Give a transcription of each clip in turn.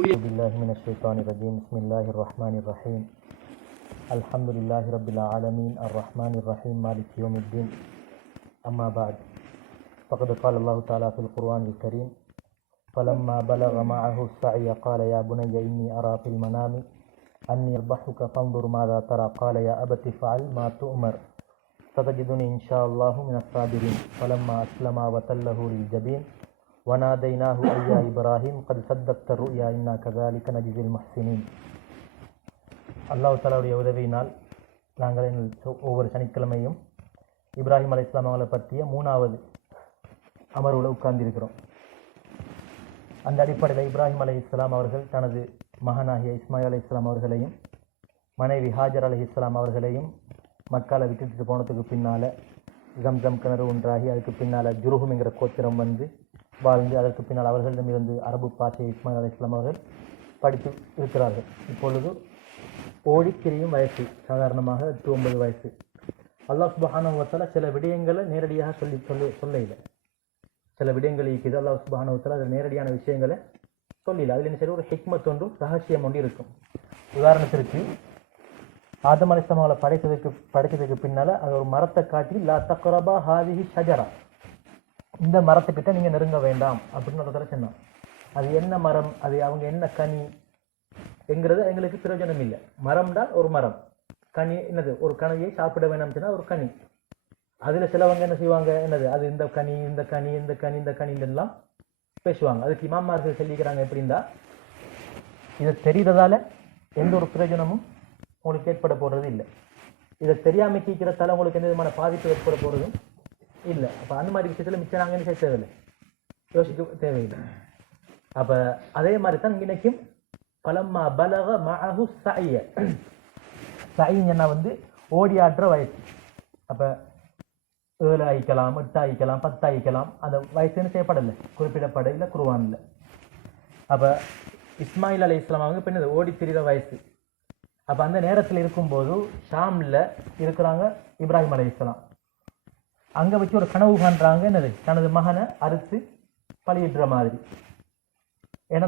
بالله من الشيطان الرجيم بسم الله الرحمن الرحيم الحمد لله رب العالمين الرحمن الرحيم مالك يوم الدين أما بعد فقد قال الله تعالى في القرآن الكريم فلما بلغ معه السعي قال يا بني إني أرى في المنام أني أذبحك فانظر ماذا ترى قال يا أبت افعل ما تؤمر ستجدني إن شاء الله من الصابرين فلما أسلما وتله للجبين وناديناه أي يا إبراهيم قد صدقت الرؤيا إنا كذلك نجزي المحسنين. அல்லாஹ் தஆலாவுடைய உதவியினால் நாங்கள் ஒவ்வொரு சனிக்கிழமையும் இப்ராஹிம் அலைஹிஸ்ஸலாம் அவர்களை பற்றிய 3வது அமர்வில் உட்கார்ந்திருக்கிறோம். அந்த அடிப்படையில் இப்ராஹிம் அலைஹிஸ்ஸலாம் அவர்கள் தனது மகனாகிய இஸ்மாயில் அலைஹிஸ்ஸலாம் அவர்களையும் மனைவி ஹாஜர் அலைஹிஸ்ஸலாம் அவர்களையும் மக்கால விட்டுட்டு போனதுக்கு பின்னால் ஜம்சம் கிணறு ஒன்றாகி அதுக்கு பின்னால் ஜுருஹும் என்கிற கோத்திரம் வந்து வாழ்ந்து அதற்கு பின்னால் அவர்களிடமிருந்து அரபு பாஷை இஸ்மாயில் அலைஹிஸ்ஸலாம் அவர்கள் படித்து இருக்கிறார்கள். இப்பொழுது ஓடித்திரியும் வயசு சாதாரணமாக 8-9 வயசு. அல்லாஹ் சுப்ஹானஹு வ தஆலா சில விடயங்களை நேரடியாக சொல்ல இல்லை. சில விடயங்கள் இருக்குது அல்லாஹ் சுப்ஹானஹு வ தஆலா அது நேரடியான விஷயங்களை சொல்லல. அதில் என்ன சரி ஒரு ஹிக்மத் ஒன்று ரகசியம் ஒன்று இருக்கும். உதாரணத்திற்கு ஆதம் அலைஹிஸ்ஸலாம் அவர்களை படைத்ததுக்கு பின்னால் அது ஒரு மரத்தை காட்டி லா தக்ரபா ஹாதிஹி ஷஜரா, இந்த மரத்துக்கிட்ட நீங்கள் நெருங்க வேண்டாம் அப்படின்னு ஒரு தடவை சொன்னான். அது என்ன மரம், அது அவங்க என்ன கனி என்கிறது எங்களுக்கு பிரயோஜனம் இல்லை. மரம்டா ஒரு மரம், கனி என்னது ஒரு கனியை சாப்பிட வேணாம்னு சொன்னால் ஒரு கனி. அதில் சிலவங்க என்ன செய்வாங்க, என்னது அது இந்த கனி இந்த கனி இந்த கனி இந்த கனிலாம் பேசுவாங்க. அதுக்கு இமாமார்கள் சொல்லிக்கிறாங்க எப்படின்னா, இதை தெரிகிறதால எந்த ஒரு பிரயோஜனமும் உங்களுக்கு ஏற்பட போகிறது இல்லை. இதை தெரியாமல் கேட்கிறதால உங்களுக்கு எந்த விதமான பாதிப்பு ஏற்பட போகிறதும் இல்லை. அப்போ அந்த மாதிரி விஷயத்தில் மிச்சம் நாங்கள் செய்ய தேவையில்லை, யோசிக்க தேவையில்லை. அப்போ அதே மாதிரி தான் இன்னைக்கும் பலம்மா பலக மஅஹு ஸஅய, ஸஅய்னா வந்து ஓடியாடுற வயசு. அப்போ 7 ஆயிக்கலாம் 8 ஆயிக்கலாம் 10 ஆயிக்கலாம், அந்த வயசுன்னு செய்யப்படலை, குறிப்பிடப்படலை குர்ஆன்ல. அப்போ இஸ்மாயில் அலைஹிஸ்ஸலாம் அவங்க பின்னது ஓடி திரிகிற வயசு. அப்போ அந்த நேரத்தில் இருக்கும்போது ஷாமில் இருக்கிறாங்க இப்ராஹிம் அலைஹிஸ்ஸலாம். அங்கே வச்சு ஒரு கனவு காண்றாங்க, என்னது தனது மகனை அறுத்து பலியிடுற மாதிரி. ஏன்னா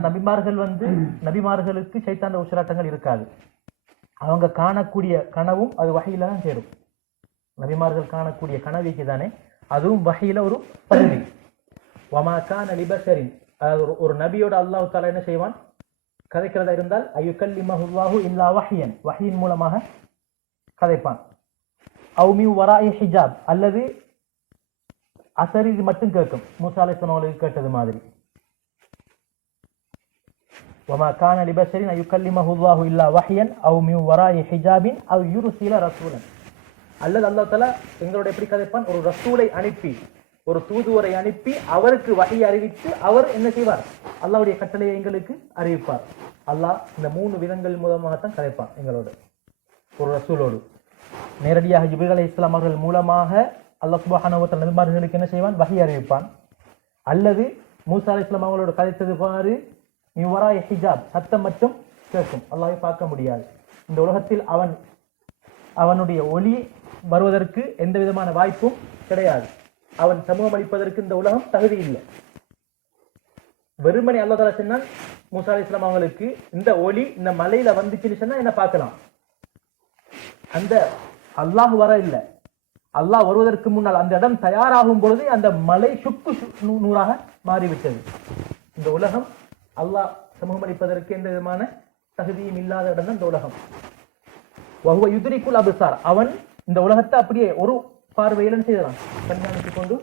நபிமார்களுக்கு சைத்தாண்ட உச்சராட்டங்கள் இருக்காது. அவங்க காணக்கூடிய கனவும் அது வஹீல தான் சேரும். நபிமார்கள் காணக்கூடிய கனவிக்கு தானே அதுவும் வஹீல ஒரு பகுதி. வமா கான லிபஷரின், அதாவது ஒரு நபியோட அல்லாஹ் தஆலா என்ன செய்வான், கதைக்கிறதா இருந்தால் அய்யுகல்லிமஹுல்லாஹு இல்லா வஹியன், வஹியின் மூலமாக கதைப்பான். அவு மின் வராஇ ஹிஜாப், அல்லது அசரீர் மட்டும் கேட்கும், மூசா அலைஹிஸ்ஸலாம் அவர்களுக்கு கேட்டது மாதிரி. வமா கான லிபஷரின் அய்யுகல்லிமஹுல்லாஹு இல்லா வஹியன் அவு மின் வராஇ ஹிஜாபின் அவ் யுர்சில ரசூலன், அல்லது அல்லாஹ் தஆலா எங்களோட எப்படி கதைப்பான், ஒரு ரசூலை அனுப்பி ஒரு தூதுவரை அனுப்பி அவருக்கு வஹி அறிவித்து அவர் என்ன செய்வார், அல்லாஹ்வுடைய கட்டளையை எங்களுக்கு அறிவிப்பார். அல்லாஹ் இந்த 3 விதங்கள் மூலமாகத்தான் கதைப்பான் எங்களோட, ஒரு ரசூலோடு. நேரடியாக ஜிப்ரீல் அலைஹிஸ்ஸலாம் அவர்கள் மூலமாக அல்லாஹ் சுப்ஹானஹு வ தஆலா நபிமார்களுக்கு என்ன செய்வான், வஹி அறிவிப்பான். அல்லது மூசா அலைஹிஸ்ஸலாம் அவர்களோட கதைத்தது பாரு மின் வராஇ ஹிஜாப், சத்தம் மட்டும் கேட்கும், அல்லாஹ்வை பார்க்க முடியாது. இந்த உலகத்தில் அவனுடைய ஒளி வருவதற்கு எந்த விதமான வாய்ப்பும் கிடையாது. அவன் சமூகம் அளிப்பதற்கு இந்த உலகம் தகுதி இல்லை. வெறுமனே அல்லாஹ் தஆலா சொன்னான் மூசா அலைஹிஸ்ஸலாம் அவங்களுக்கு, இந்த ஒளி இந்த மலையில வந்துச்சுன்னு சொன்னா என்ன பார்க்கலாம். அந்த அல்லாஹ் வர இல்லை, அல்லாஹ் வருவதற்கு முன்னால் அந்த இடம் தயாராகும் பொழுது அந்த மலை சுக்கு நூறாக மாறிவிட்டது. இந்த உலகம் அல்லாஹ் சமூகம் அளிப்பதற்கு எந்த விதமான தகுதியும் இல்லாத இடம் தான் இந்த உலகம். வஹுவ யுத்ரிகுல் அப்சார், அவன் இந்த உலகத்தை அப்படியே ஒரு பார்வையில் செய்யறான், கண்காணித்துக் கொண்டு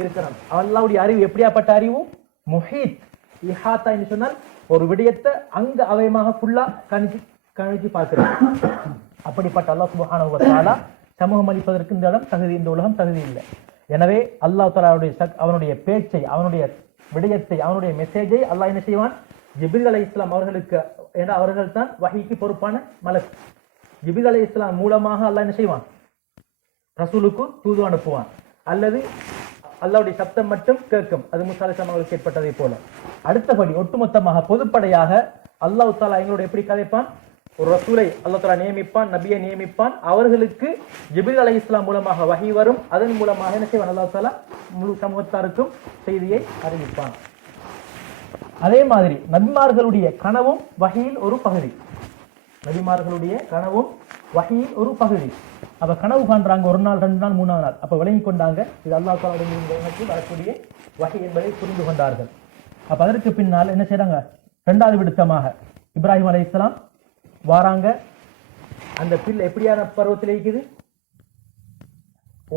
இருக்கிறான். அல்லாஹ்வுடைய அறிவு எப்படியாப்பட்ட அறிவு, முஹீத் இஹாத்தா என்று சொன்னால் ஒரு விடயத்தை அங்க அவயமாக ஃபுல்லா கணிச்சு பார்க்கிறான். அப்படிப்பட்ட அல்லாஹ் சுப்ஹானஹு வ தஆலா சமூகம் அளிப்பதற்கு இந்த இடம் தகுதி, இந்த உலகம் தகுதி இல்லை. எனவே அல்லாஹ் தஆலாவுடைய அவனுடைய பேச்சை, அவனுடைய விடயத்தை, அவனுடைய மெசேஜை அல்லாஹ் என்ன செய்வான், ஜிப்ரீல் அலைஹிஸ்ஸலாம் அவர்களுக்கு, ஏன்னா அவர்கள் தான் வஹீக்கு பொறுப்பான மலக். ஜிப்ரீல் அலைஹிஸ்ஸலாம் மூலமாக அல்லாஹ் என்ன செய்வான், ரசூலுக்கு தூது அனுப்புவான். அல்லது அல்லாஹ்வுடைய சப்தம் மட்டும் கேட்கும், அது மூசா அலைஹிஸ்ஸலாம் அவர்களுக்கு ஏற்பட்டதை போல. அடுத்தபடி ஒட்டுமொத்தமாக பொதுப்படையாக அல்லாஹ் தஆலா எங்களோட எப்படி கதைப்பான், ஒரு ரசூலை அல்லாஹ் தஆலா நியமிப்பான், நபியை நியமிப்பான், அவர்களுக்கு ஜிப்ரீல் அலைஹிஸ்ஸலாம் மூலமாக வஹி வரும். அதன் மூலமாக என்ன செய்வான், அல்லாஹ் தஆலா முழு சமூகத்தாருக்கும் செய்தியை அறிவிப்பான். அதே மாதிரி நபிமார்களுடைய கனவும் வஹீல் ஒரு பகுதி. நபிமார்களுடைய கனவும் வஹீல் ஒரு பகுதி. அப்ப கனவு காண்றாங்க, ஒரு நாள், 2 நாள், 3ஆவது நாள். அப்ப விளங்கி கொண்டாங்க இது அல்லாஹ் தஆலாவுடைய வரக்கூடிய வஹி என்பதை புரிந்து கொண்டார்கள். அப்ப அதற்கு பின்னால் என்ன செய்றாங்க, 2வது விடுத்தமாக இப்ராஹிம் அலைஹிஸ்ஸலாம் வாராங்க. அந்த பிள்ளை எப்படியான பருவத்தில் இருக்குது?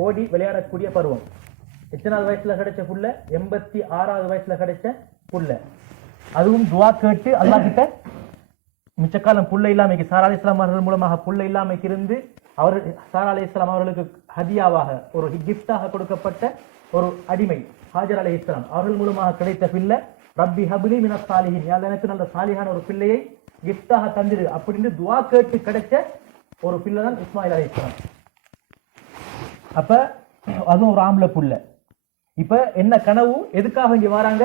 ஓடி விளையாடக்கூடிய பருவம். எத்தனாவது வயசுல கிடைச்ச புள்ள? 86வது வயசுல கிடைச்ச புள்ள. அதுவும் துவா கேட்டு அல்லாஹ் கிட்ட மிச்ச காலம் புள்ள இல்லாமைக்கு சாரா அலைஹிஸ்ஸலாம் அவர்கள் மூலமாக புள்ள இல்லாமைக்கு இருந்து அவர் சாரா அலைஹிஸ்ஸலாம் அவர்களுக்கு ஹதியாவாக ஒரு கிஃப்டாக கொடுக்கப்பட்ட ஒரு அடிமை ஹாஜர் அலைஹிஸ்ஸலாம் அவர்கள் மூலமாக கிடைத்த பிள்ளை ரப்பி ஹப்லி மினஸ் சாலிஹின், யா அல்லாஹ் எனக்கு நல்ல சாலிஹான ஒரு பிள்ளையை கிஃப்டாக தந்திரு அப்படின்னு துவா கேட்டு கிடைச்ச ஒரு பிள்ளை தான் இஸ்மாயில் அலைஹிஸ்ஸலாம். அப்ப அதுவும் ஒரு ஆம்பளை புள்ள. இப்ப என்ன கனவு, எதுக்காக வேண்டி வராங்க?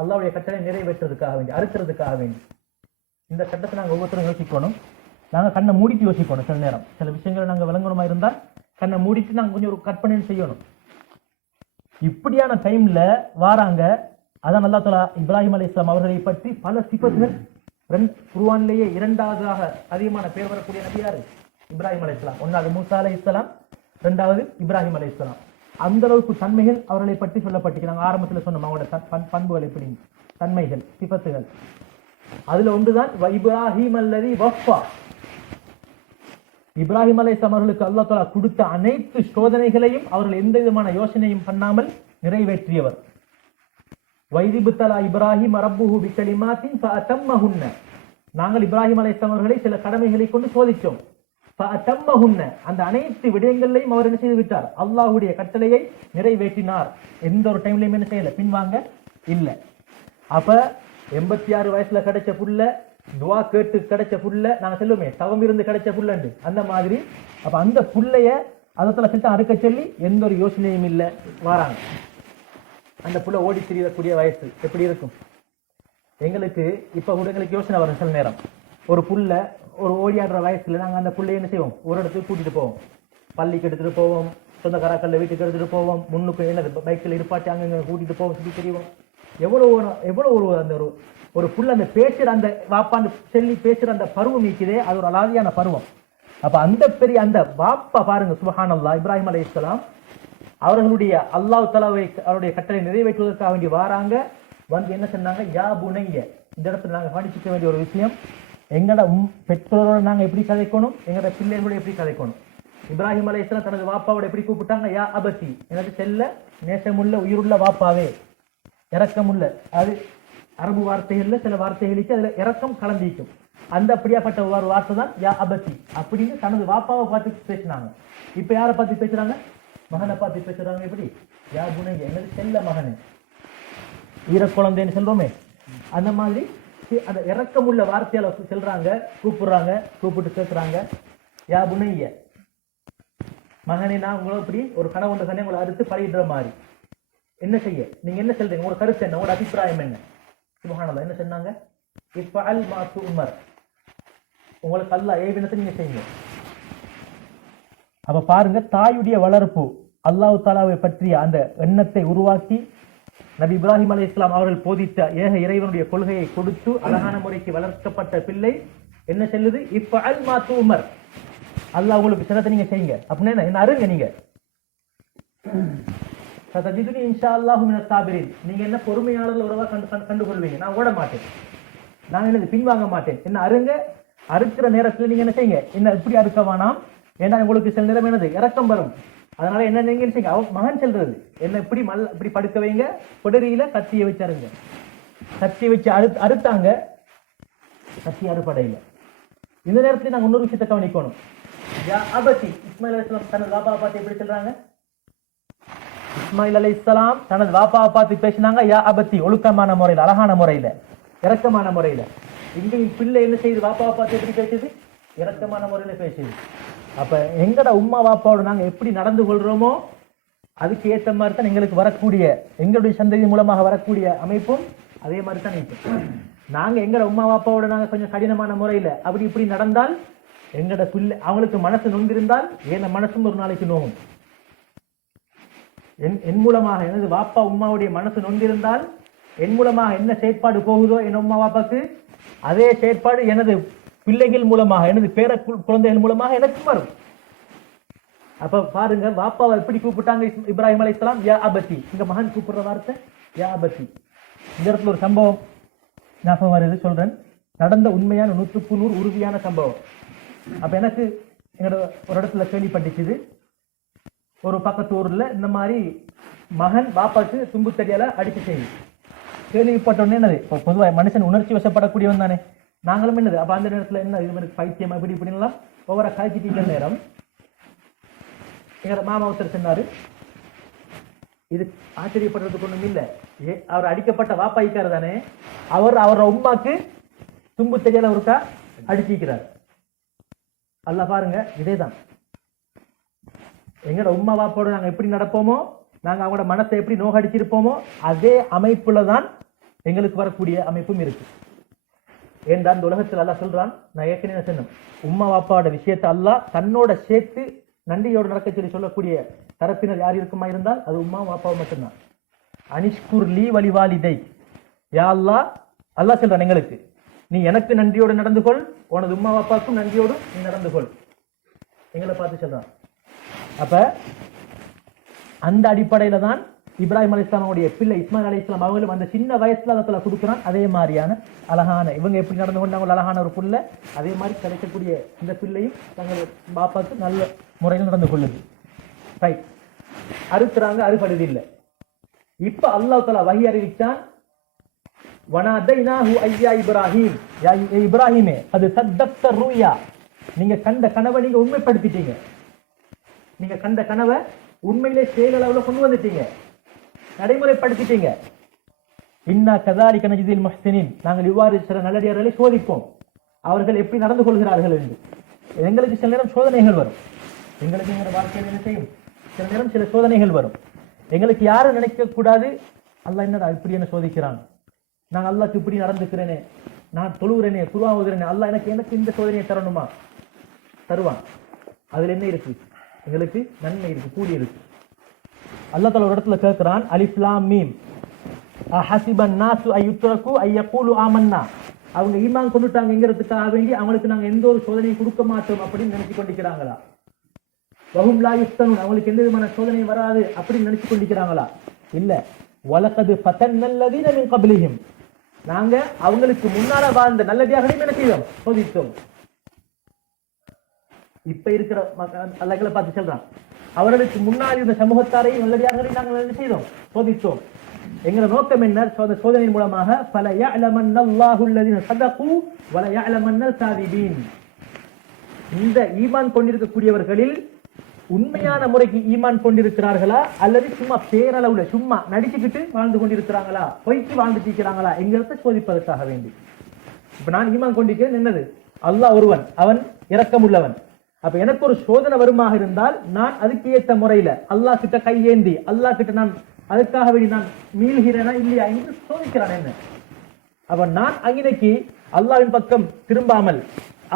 அல்லாஹ்வுடைய கட்டளை நிறைவேற்றுறதுக்காக வேண்டி, அறுக்கிறதுக்காக வேண்டி. இந்த கட்டத்தை நாங்கள் ஒவ்வொருத்தரும் யோசிக்கணும். நாங்கள் கண்ணை மூடிட்டு யோசிக்கணும். சில நேரம் சில விஷயங்களை நாங்கள் விளங்கணுமா இருந்தால் கண்ணை மூடிட்டு நாங்கள் கொஞ்சம் ஒரு கற்பனை செய்யணும். இப்படியான டைம்ல வாராங்க. அதான் அல்லாஹ் தஆலா இப்ராஹிம் அலைஹிஸ்ஸலாம் அவர்களை பற்றி பல சிபத்துகள் குர்ஆனிலேயே 2வதாக அதிகமான பேர் வரக்கூடிய நபி யாரு? இப்ராஹிம் அலைஹிஸ்ஸலாம். 1வது மூசா அலைஹிஸ்ஸலாம், 2வது இப்ராஹிம் அலைஹிஸ்ஸலாம். அந்த அளவுக்கு தன்மைகள் அவர்களை பற்றி சொல்லப்பட்டிருக்கிறாங்க. ஆரம்பத்தில் சொன்னோம் அவங்களோட பண்புகள் எப்படி, தன்மைகள், சிபத்துகள். அதுல ஒன்றுதான் இப்ராஹிம் அல்லதி வஃபா. இப்ராஹிம் அலைஹிஸ்ஸலாம் அவர்களுக்கு அல்லாஹ் தஆலா கொடுத்த அனைத்து சோதனைகளையும் அவர்கள் எந்த விதமான யோசனையும் பண்ணாமல் நிறைவேற்றியவர். வைதிபுத்தலா இப்ராஹிம் ரப்புஹு பிகலிமாத்தின் ஃபஅதம்மஹுன்ன. நாங்கள் இப்ராஹிம் அலைஹிஸ்ஸலாம் அவர்களை சில கடமைகளை கொண்டு சோதித்தோம். ஃபஅதம்மஹுன்ன, அந்த அனைத்து விடயங்களையும் அவர் என்ன செய்து விட்டார்? அல்லாஹ்வுடைய கட்டளையை நிறைவேற்றினார். எந்த ஒரு டைம்லயும் என்ன செய்யல, பின்வாங்க இல்ல. அப்ப 86 வயசுல கிடைச்ச புள்ள, துவா கேட்டு கிடைச்ச புள்ள, நாங்க சொல்லுவோமே தவம் இருந்து கிடைச்ச புள்ளண்டு, அந்த மாதிரி. அப்ப அந்த புள்ளைய அதத்துல சென்று அறுக்க சொல்லி எந்த ஒரு யோசனையும் இல்லை வராங்க. அந்த புள்ள ஓடி திரியக்கூடிய வயசு எப்படி இருக்கும்? எங்களுக்கு இப்ப கூட எங்களுக்கு யோசனை வரும் சில நேரம். ஒரு புள்ள ஒரு ஓடியாடுற வயசுல நாங்க அந்த புள்ளைய என்ன செய்வோம், ஒரு இடத்துக்கு கூட்டிட்டு போவோம். பள்ளிக்கு எடுத்துட்டு போவோம், சொந்தக்காராக்கள்ல வீட்டுக்கு எடுத்துட்டு போவோம், முன்னுக்கு என்னது பைக்கில் இருப்பாட்டி அங்க கூட்டிட்டு போவோம், சுற்றி தெரியும். எவ்வளவு ஒரு அந்த ஒரு புள்ள அந்த பேசுற அந்த வாப்பான்னு சொல்லி பேசுற அந்த பருவம் இருக்குதே, அது ஒரு அலாதியான பருவம். அப்ப அந்த பெரிய அந்த வாப்பா பாருங்க, சுப்ஹானல்லாஹ், இப்ராஹிம் அலைஹிஸ்ஸலாம் அவர்களுடைய அல்லாஹ் தஆலாவை அவருடைய கட்டளை நிறைவேற்றுவதற்காக வேண்டி வாராங்க. வந்து என்ன சொன்னாங்க, யா புனைய. இந்த இடத்துல நாங்க படிச்சுக்க வேண்டிய ஒரு விஷயம், எங்கட பெற்றோரோட நாங்க எப்படி கதைக்கணும், எங்கட பிள்ளைகளோட எப்படி கதைக்கணும். இப்ராஹிம் அலைஹிஸ்ஸலாம் தனது வாப்பாவோட எப்படி கூப்பிட்டாங்க, யா அபதி, எனக்கு செல்ல நேசமுள்ள உயிருள்ள வாப்பாவே, இரக்கமுள்ள. அது அரபு வார்த்தைகள்ல சில வார்த்தைகளுக்கு அதுல இரக்கம் கலந்திக்கும். அந்த அப்படியாப்பட்ட ஒரு வார்த்தை தான் யா அபதி அப்படின்னு தனது வாப்பாவை பார்த்து பேசினாங்க. இப்ப யாரை பார்த்து பேசுறாங்க? மகனை பார்த்து பேசுறாங்க. எப்படி? யா புனைய, எனது செல்ல மகனே, ஈர குழந்தைன்னு சொல்றோமே, அந்த மாதிரி அந்த இரக்கமுள்ள வார்த்தையால சொல்றாங்க, கூப்பிடுறாங்க, கூப்பிட்டு கேட்கிறாங்க, யா புனைய, மகனே, நான் உங்களை இப்படி ஒரு கனவு ஒன்று உங்களை அறுத்து பழகிடுற மாதிரி என்ன செய்ய, நீங்க என்ன சொல்றீங்க, உங்களோட கருத்து என்ன, உங்களோட அபிப்பிராயம் என்ன? சுப்ஹானல்லாஹ், என்ன சொன்னாங்க? இஃபஅல் மா துஅமர், உங்களுக்கு அல்லாஹ் ஏவினத்தை நீங்க செய்யுங்க. அப்ப பாருங்க, தாயுடைய வளர்ப்பு, அல்லாஹ் தஆலாவை பற்றிய அந்த எண்ணத்தை உருவாக்கி நபி இப்ராஹிம் அலைஹிஸ்ஸலாம் அவர்கள் போதித்த ஏக இறைவனுடைய கொள்கையை கொடுத்து அழகான முறைக்கு வளர்க்கப்பட்ட பிள்ளை என்ன சொல்லுது? இஃபஅல் மா துஅமர், அல்லாஹ் உங்களுக்கு சிலத்தை நீங்க செய்யுங்க. அப்படின்னா என்ன அருங்க, நீங்க சதஜிதுனி இன்ஷாஅல்லாஹு மினஸ் சாபிரின், நீங்க என்ன பொறுமையாளர்கள் உறவா கண்டுகொள்வீங்க. நான் ஓட மாட்டேன், நான் என்னது பின்வாங்க மாட்டேன். என்ன அருங்க, அறுக்கிற நேரத்தில் நீங்க என்ன செய்யுங்க, என்ன இப்படி அறுக்க வேணாம், ஏன்னா உங்களுக்கு சில நேரம் என்னது இறக்கம் வரும். அதனால என்ன நீங்க செய்யுங்க, அவன் மகன் செல்றது என்ன இப்படி இப்படி படுக்க வைங்க, கொடரியில கத்தியை வச்சு அருங்க. கத்தியை வச்சு அறுத்தாங்க, கத்தி அறுப்படையில. இந்த நேரத்துல நாங்க இன்னொரு விஷயத்தை கவனிக்கணும். யா அபதி, இஸ்மாயில் அலைஹிஸ்ஸலாம் தனது வாப்பாவை பார்த்து எப்படி சொல்றாங்க? இஸ்மாயில் அலைஹிஸ்ஸலாம் தனது வாப்பாவை பார்த்து பேசினாங்க, யா அபதி, ஒழுக்கமான முறையில், அழகான முறையில, இரக்கமான முறையில. இங்க பிள்ளை என்ன செய்யுது, வாப்பாவை பார்த்து எப்படி பேசுது? இரக்கமான முறையில பேசுது. அப்ப எங்கட உம்மா வாப்பாவோட நாங்க எப்படி நடந்து கொள்றோமோ அதுக்கு ஏற்ற மாதிரி தான் எங்களுக்கு வரக்கூடிய, எங்களுடைய சந்ததி மூலமாக வரக்கூடிய அமைப்பும் அதே மாதிரி தான் இருக்கும். நாங்க எங்கட உம்மா வாப்பாவோட நாங்க கொஞ்சம் கடினமான முறையில அப்படி இப்படி நடந்தால் எங்கட பிள்ளை அவங்களுக்கு மனசு நொந்திருந்தால் என் மனசும் ஒரு நாளைக்கு நோகும். என் மூலமாக எனது வாப்பா உம்மாவுடைய மனசு நொந்திருந்தால் என் மூலமாக என்ன செயற்பாடு போகுதோ என் அம்மா பாப்பாக்கு அதே செயற்பாடு எனது பிள்ளைகள் மூலமாக எனது பேர குழந்தைகள் மூலமாக எனக்கும் வரும். அப்ப பாருங்க, பாப்பாவை எப்படி கூப்பிட்டாங்க இப்ராஹிம் அலைஹிஸ்ஸலாம், யா அபதி. இங்க மகன் கூப்பிடுற வார்த்தை யா அபதி. இந்த இடத்துல ஒரு சம்பவம் ஞாபகம் வருது, சொல்றேன். நடந்த உண்மையான 100க்கு 100 உறுதியான சம்பவம். அப்ப எனக்கு எங்களோட ஒரு இடத்துல கேள்விப்பட்டுச்சுது, ஒரு பக்கத்து ஊர்ல இந்த மாதிரி மகன் பாப்பாக்கு தும்பு தடியால அடிச்சு செய்யுது. கேள்விப்பட்டோன்னே என்னது, இப்போ பொதுவாக மனுஷன் உணர்ச்சி வசப்படக்கூடியவன் தானே, நாங்களும் என்னது அப்ப அந்த நேரத்துல என்ன இது மாதிரி பைத்தியம் அப்படி இப்படின்லாம் ஒவ்வொரு காய்ச்சிட்டு நேரம் எங்க மாமா ஒருத்தர் சொன்னாரு, இது ஆச்சரியப்படுறதுக்கு ஒண்ணும் இல்லை, அவர் அடிக்கப்பட்ட வாப்பாய்க்காரு தானே, அவரோட உம்மாக்கு தும்பு தெரியாத ஒருக்கா அடிச்சிக்கிறார். அல்ல பாருங்க, இதேதான் எங்களோட உம்மா வாப்போட நாங்க எப்படி நடப்போமோ, நாங்க அவங்களோட மனசை எப்படி நோகடிச்சிருப்போமோ அதே அமைப்புல தான் எங்களுக்கு வரக்கூடிய அமைப்பும் இருக்கு. ஏன் இந்த உலகத்தில் அல்லாஹ் சொல்றான், நான் ஏற்கனவே சொன்னேன், உம்மா வாப்பாவோட விஷயத்தை அல்லாஹ் தன்னோட சேர்த்து நன்றியோடு நடக்க சொல்லி சொல்லக்கூடிய தரப்பினர் யார் இருக்குமா இருந்தால் அது உம்மா வாப்பாவை மட்டும்தான். அனிஷ்குர் லீ வலிவாலிதை, யா அல்லாஹ், அல்லாஹ் சொல்றான் எங்களுக்கு, நீ எனக்கு நன்றியோடு நடந்து கொள், உனது உம்மா வாப்பாவுக்கும் நன்றியோடு நீ நடந்து கொள், எங்களை பார்த்து சொல்றான். அப்ப அந்த அடிப்படையில தான் இப்ராஹிம் அலைஹிஸ்ஸலாமுடைய பிள்ளை இஸ்மாயில் அலைஹிஸ்ஸலாம் அவங்களும் அந்த சின்ன வயசுல அதத்துல கொடுக்குறான். அதே மாதிரியான அழகான, இவங்க எப்படி நடந்து கொண்டாங்க அழகான ஒரு புள்ள, அதே மாதிரி கிடைக்கக்கூடிய இந்த பிள்ளையும் தங்கள் பாப்பாக்கு நல்ல முறையில் நடந்து கொள்ளுது. ரைட், அறுக்குறாங்க, அறுபடுது இல்லை. இப்ப அல்லாஹ் தஆலா வஹி அறிவிச்சான், வனாதைனாஹு ஐயா இப்ராஹிம், யா இப்ராஹிமே அது சத்தக்த ருயா, நீங்க கண்ட கனவை நீங்க உண்மைப்படுத்திட்டீங்க, நீங்க கண்ட கனவை உண்மையிலே செயலளவுல கொண்டு வந்துட்டீங்க, நடைமுறைப்படுத்திட்டீங்க. இன்னா கதாலிக நஜ்ஸில் முஹ்ஸினீன், நாங்கள் இவ்வாறு சில நல்லடியார்களை சோதிப்போம், அவர்கள் எப்படி நடந்து கொள்கிறார்கள் என்று. எங்களுக்கு சில நேரம் சோதனைகள் வரும், எங்களுக்கு எங்க வாழ்க்கையில் என்ன செய்யும், சில நேரம் சில சோதனைகள் வரும். எங்களுக்கு யாரும் நினைக்க கூடாது, அல்லாஹ் என்னடா இப்படி என்ன சோதிக்கிறான், நான் அல்லாஹ்க்கு இப்படி நடந்துக்கிறேனே, நான் தொழுகிறேனே, குர்ஆன் ஓதுறேனே, அல்லாஹ் எனக்கு இந்த சோதனையை தரணுமா, தருவான். அதுல என்ன இருக்கு, எங்களுக்கு நன்மை இருக்கு, கூலி இருக்கு. அல்லாஹ் தஆலா ஒரு இடத்துல கேட்கிறான், அலிஃப் லாம் மீம் அஹஸிபன் நாசு அய்யுத்ரகு அய்யகூலு ஆமன்னா, அவங்க ஈமான் கொண்டுட்டாங்கங்கிறதுக்காக வேண்டி அவங்களுக்கு நாங்க எந்த ஒரு சோதனையும் கொடுக்க மாட்டோம் அப்படின்னு நினைச்சு கொண்டிருக்கிறாங்களா? வஹும் லா யுஃப்தனூன், அவங்களுக்கு எந்த விதமான சோதனையும் வராது அப்படின்னு நினைச்சு கொண்டிருக்கிறாங்களா? இல்ல, வலகது ஃபதன்னல்லதீன மின் கப்லிஹிம், நாங்க அவங்களுக்கு முன்னால வாழ்ந்த நல்லடியார்களையும் என்ன செய்தோம், சோதித்தோம். இப்ப இருக்கிற அல்லாஹ்களை பார்த்து சொல்றான், அவர்களுக்கு முன்னாடி இருந்த சமூகத்தாரையும் நல்லடியார்களையும் நாங்கள் என்ன செய்தோம், சோதித்தோம். எங்களோட நோக்கம் என்ன, சோதனையின் மூலமாக ஃபல யஅலமன்னல்லாஹு அல்லதீன ஸதகு வல யஅலமன்னல் காதிபீன், இந்த ஈமான் கொண்டிருக்கக்கூடியவர்களில் உண்மையான முறைக்கு ஈமான் கொண்டிருக்கிறார்களா அல்லது சும்மா பேரளவுல சும்மா நடிச்சுக்கிட்டு வாழ்ந்து கொண்டிருக்கிறாங்களா, பொய்க்கு வாழ்ந்துட்டு இருக்கிறாங்களா என்கிறத சோதிப்பதற்காக வேண்டி. இப்ப நான் ஈமான் கொண்டிருக்கிறேன், என்னது, அல்லாஹ் ஒருவன், அவன் இரக்கமுள்ளவன். அப்ப எனக்கு ஒரு சோதனை வருமாக இருந்தால் நான் அதுக்கு ஏற்ற முறையில அல்லாஹ் கிட்ட கையேந்தி அல்லாஹ் கிட்ட நான் அதுக்காக வேண்டி நான் மீள்கிறேனா இல்லையா என்று சோதிக்கிறான் என்ன. அப்ப நான் அங்கினைக்கு அல்லாஹ்வின் பக்கம் திரும்பாமல்,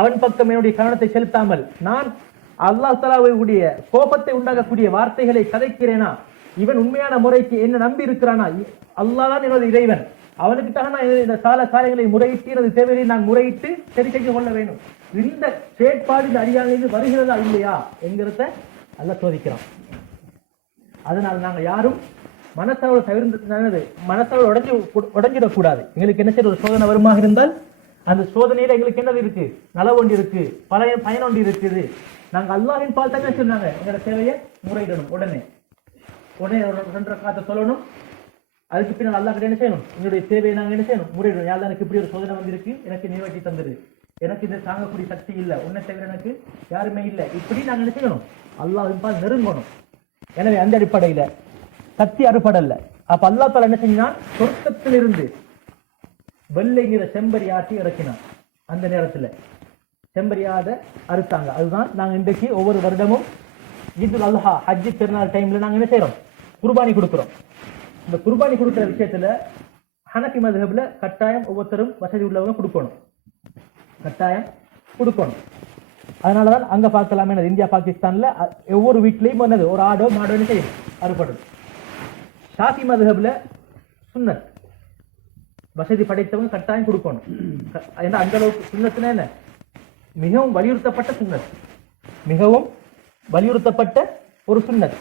அவன் பக்கம் என்னுடைய கவனத்தை செலுத்தாமல் நான் அல்லாஹ் தஆலாவுடைய கோபத்தை உண்டாகக்கூடிய வார்த்தைகளை கதைக்கிறேனா, இவன் உண்மையான முறைக்கு என்ன நம்பி இருக்கிறானா, அல்லாஹ் தான் என்னோட இறைவன், அவனுக்கிட்டாக நான் இந்த சால காரியங்களை முறையிட்டு எனது தேவையை நான் முறையிட்டு சரி செய்து கொள்ள வேண்டும், இந்த செயற்பாடு இந்த அடியானிலிருந்து வருகிறதா இல்லையா என்கிறத அல்லாஹ் சோதிக்கிறான். அதனால நாங்க யாரும் மனசளவு தவிர்த்து மனசளவு உடைஞ்சிடக்கூடாது. எங்களுக்கு என்ன செய்ய, ஒரு சோதனை வருமாக இருந்தால் அந்த சோதனையில எங்களுக்கு என்னது இருக்கு, நலவு ஒன்று இருக்கு, பயன் ஒன்று இருக்குது. நாங்க அல்லாஹ்வின் பால் தானே சொன்னாங்க, எங்களோட தேவையை முறையிடணும், உடனே 2 ரக்காத்தை சொல்லணும். அதுக்கு பின்னால் அல்லாஹ் கிட்ட என்ன செய்யணும், எங்களுடைய தேவையை நாங்க என்ன செய்யணும், முறையிடணும். யாரும் எனக்கு இப்படி ஒரு சோதனை வந்திருக்கு, எனக்கு நிறைவேற்றி தந்துரு, எனக்கு இந்த தாங்கக்கூடிய சக்தி இல்லை, உன்னை தவிர எனக்கு யாருமே இல்லை, இப்படி நாங்க என்ன செய்யணும், அல்லாஹ்வின் பால் நெருங்கணும். எனவே அந்த அடிப்படையில சக்தி அறுபடல்ல. அப்ப அல்லாஹ் தஆலா என்ன செஞ்சான், சொர்க்கத்திலிருந்து வெள்ளை நிற செம்பரி ஆட்டி இறக்கினான். அந்த நேரத்துல செம்பரியாத அறுத்தாங்க. அதுதான் நாங்க இன்றைக்கு ஒவ்வொரு வருடமும் ஈதுல் அல்ஹா ஹஜ் திருநாள் டைம்ல நாங்க என்ன செய்யறோம், குர்பானி கொடுக்கிறோம். இந்த குர்பானி கொடுக்கிற விஷயத்துல ஹனஃபி மذஹப்ல கட்டாயம் ஒவ்வொருத்தரும் வசதி உள்ளவங்க கொடுக்கணும், கட்டாயம் கொடுக்கணும். அதனாலதான் அங்க பார்க்கலாமே, இந்தியா பாகிஸ்தான்ல ஒவ்வொரு வீட்லயும் என்னது, ஒரு ஆடோ மாடோ என்ன செய்யும், அறுபடும். ஷாஃபி மذஹப்ல சுன்னத், வசதி படைத்தவங்க கட்டாயம் கொடுக்கணும். ஏன்னா அந்த அளவுக்கு சுண்ணத்துனா என்ன, மிகவும் வலியுறுத்தப்பட்ட சுண்ணத், மிகவும் வலியுறுத்தப்பட்ட ஒரு சுண்ணத்.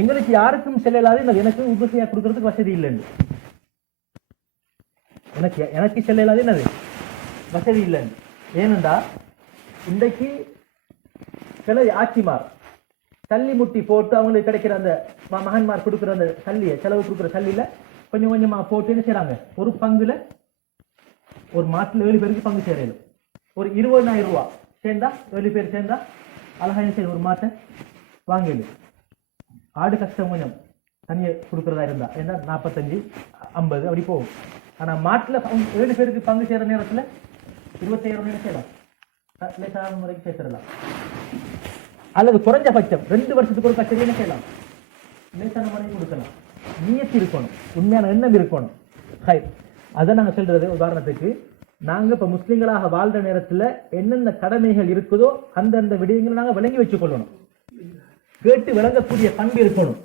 எங்களுக்கு யாருக்கும் செல்லலாது, எனக்கு உபசையா கொடுக்கறதுக்கு வசதி இல்லைன்னு, எனக்கு செல்லலாது என்னது வசதி இல்லைன்னு. ஏனென்றா இன்றைக்கு சில ஆட்சிமார் தள்ளி முட்டி போட்டு அவங்களுக்கு கிடைக்கிற அந்த மகன்மார் கொடுக்குற அந்த சல்லியை, செலவு கொடுக்குற சல்லியில கொஞ்சம் கொஞ்சமா போட்டு என்ன செய்யறாங்க, ஒரு பங்குல ஒரு மாட்டுல 7 பேருக்கு பங்கு சேரலும். ஒரு 20,000 ரூபாய் சேர்ந்தா 7 பேர் சேர்ந்தா அழகா என்ன செய்ய ஒரு மாட்டை வாங்கலு. ஆடு கஷ்டம் கொஞ்சம் தனியை கொடுக்கறதா இருந்தா ஏன்னா 45, 50 அப்படி போகும். ஆனா மாட்டுல 7 பேருக்கு பங்கு சேர நேரத்துல 25,000 செய்யலாம், முறைக்கு சேர்த்துடலாம். அல்லது குறைஞ்சபட்சம் 2 வருஷத்துக்கு ஒரு கச்சேரி என்ன செய்யலாம், லேசான முறையை கொடுக்கலாம். நியத்து இருக்கணும், உண்மையான எண்ணம் இருக்கணும். அதை நாங்க சொல்றது உதாரணத்துக்கு, நாங்க இப்ப முஸ்லிம்களாக வாழ்ற நேரத்துல என்னென்ன கடமைகள் இருக்குதோ அந்தந்த விடயங்களை நாங்க விளங்கி வச்சுக் கொள்ளணும், கேட்டு விளங்கக்கூடிய பண்பு இருக்கணும்.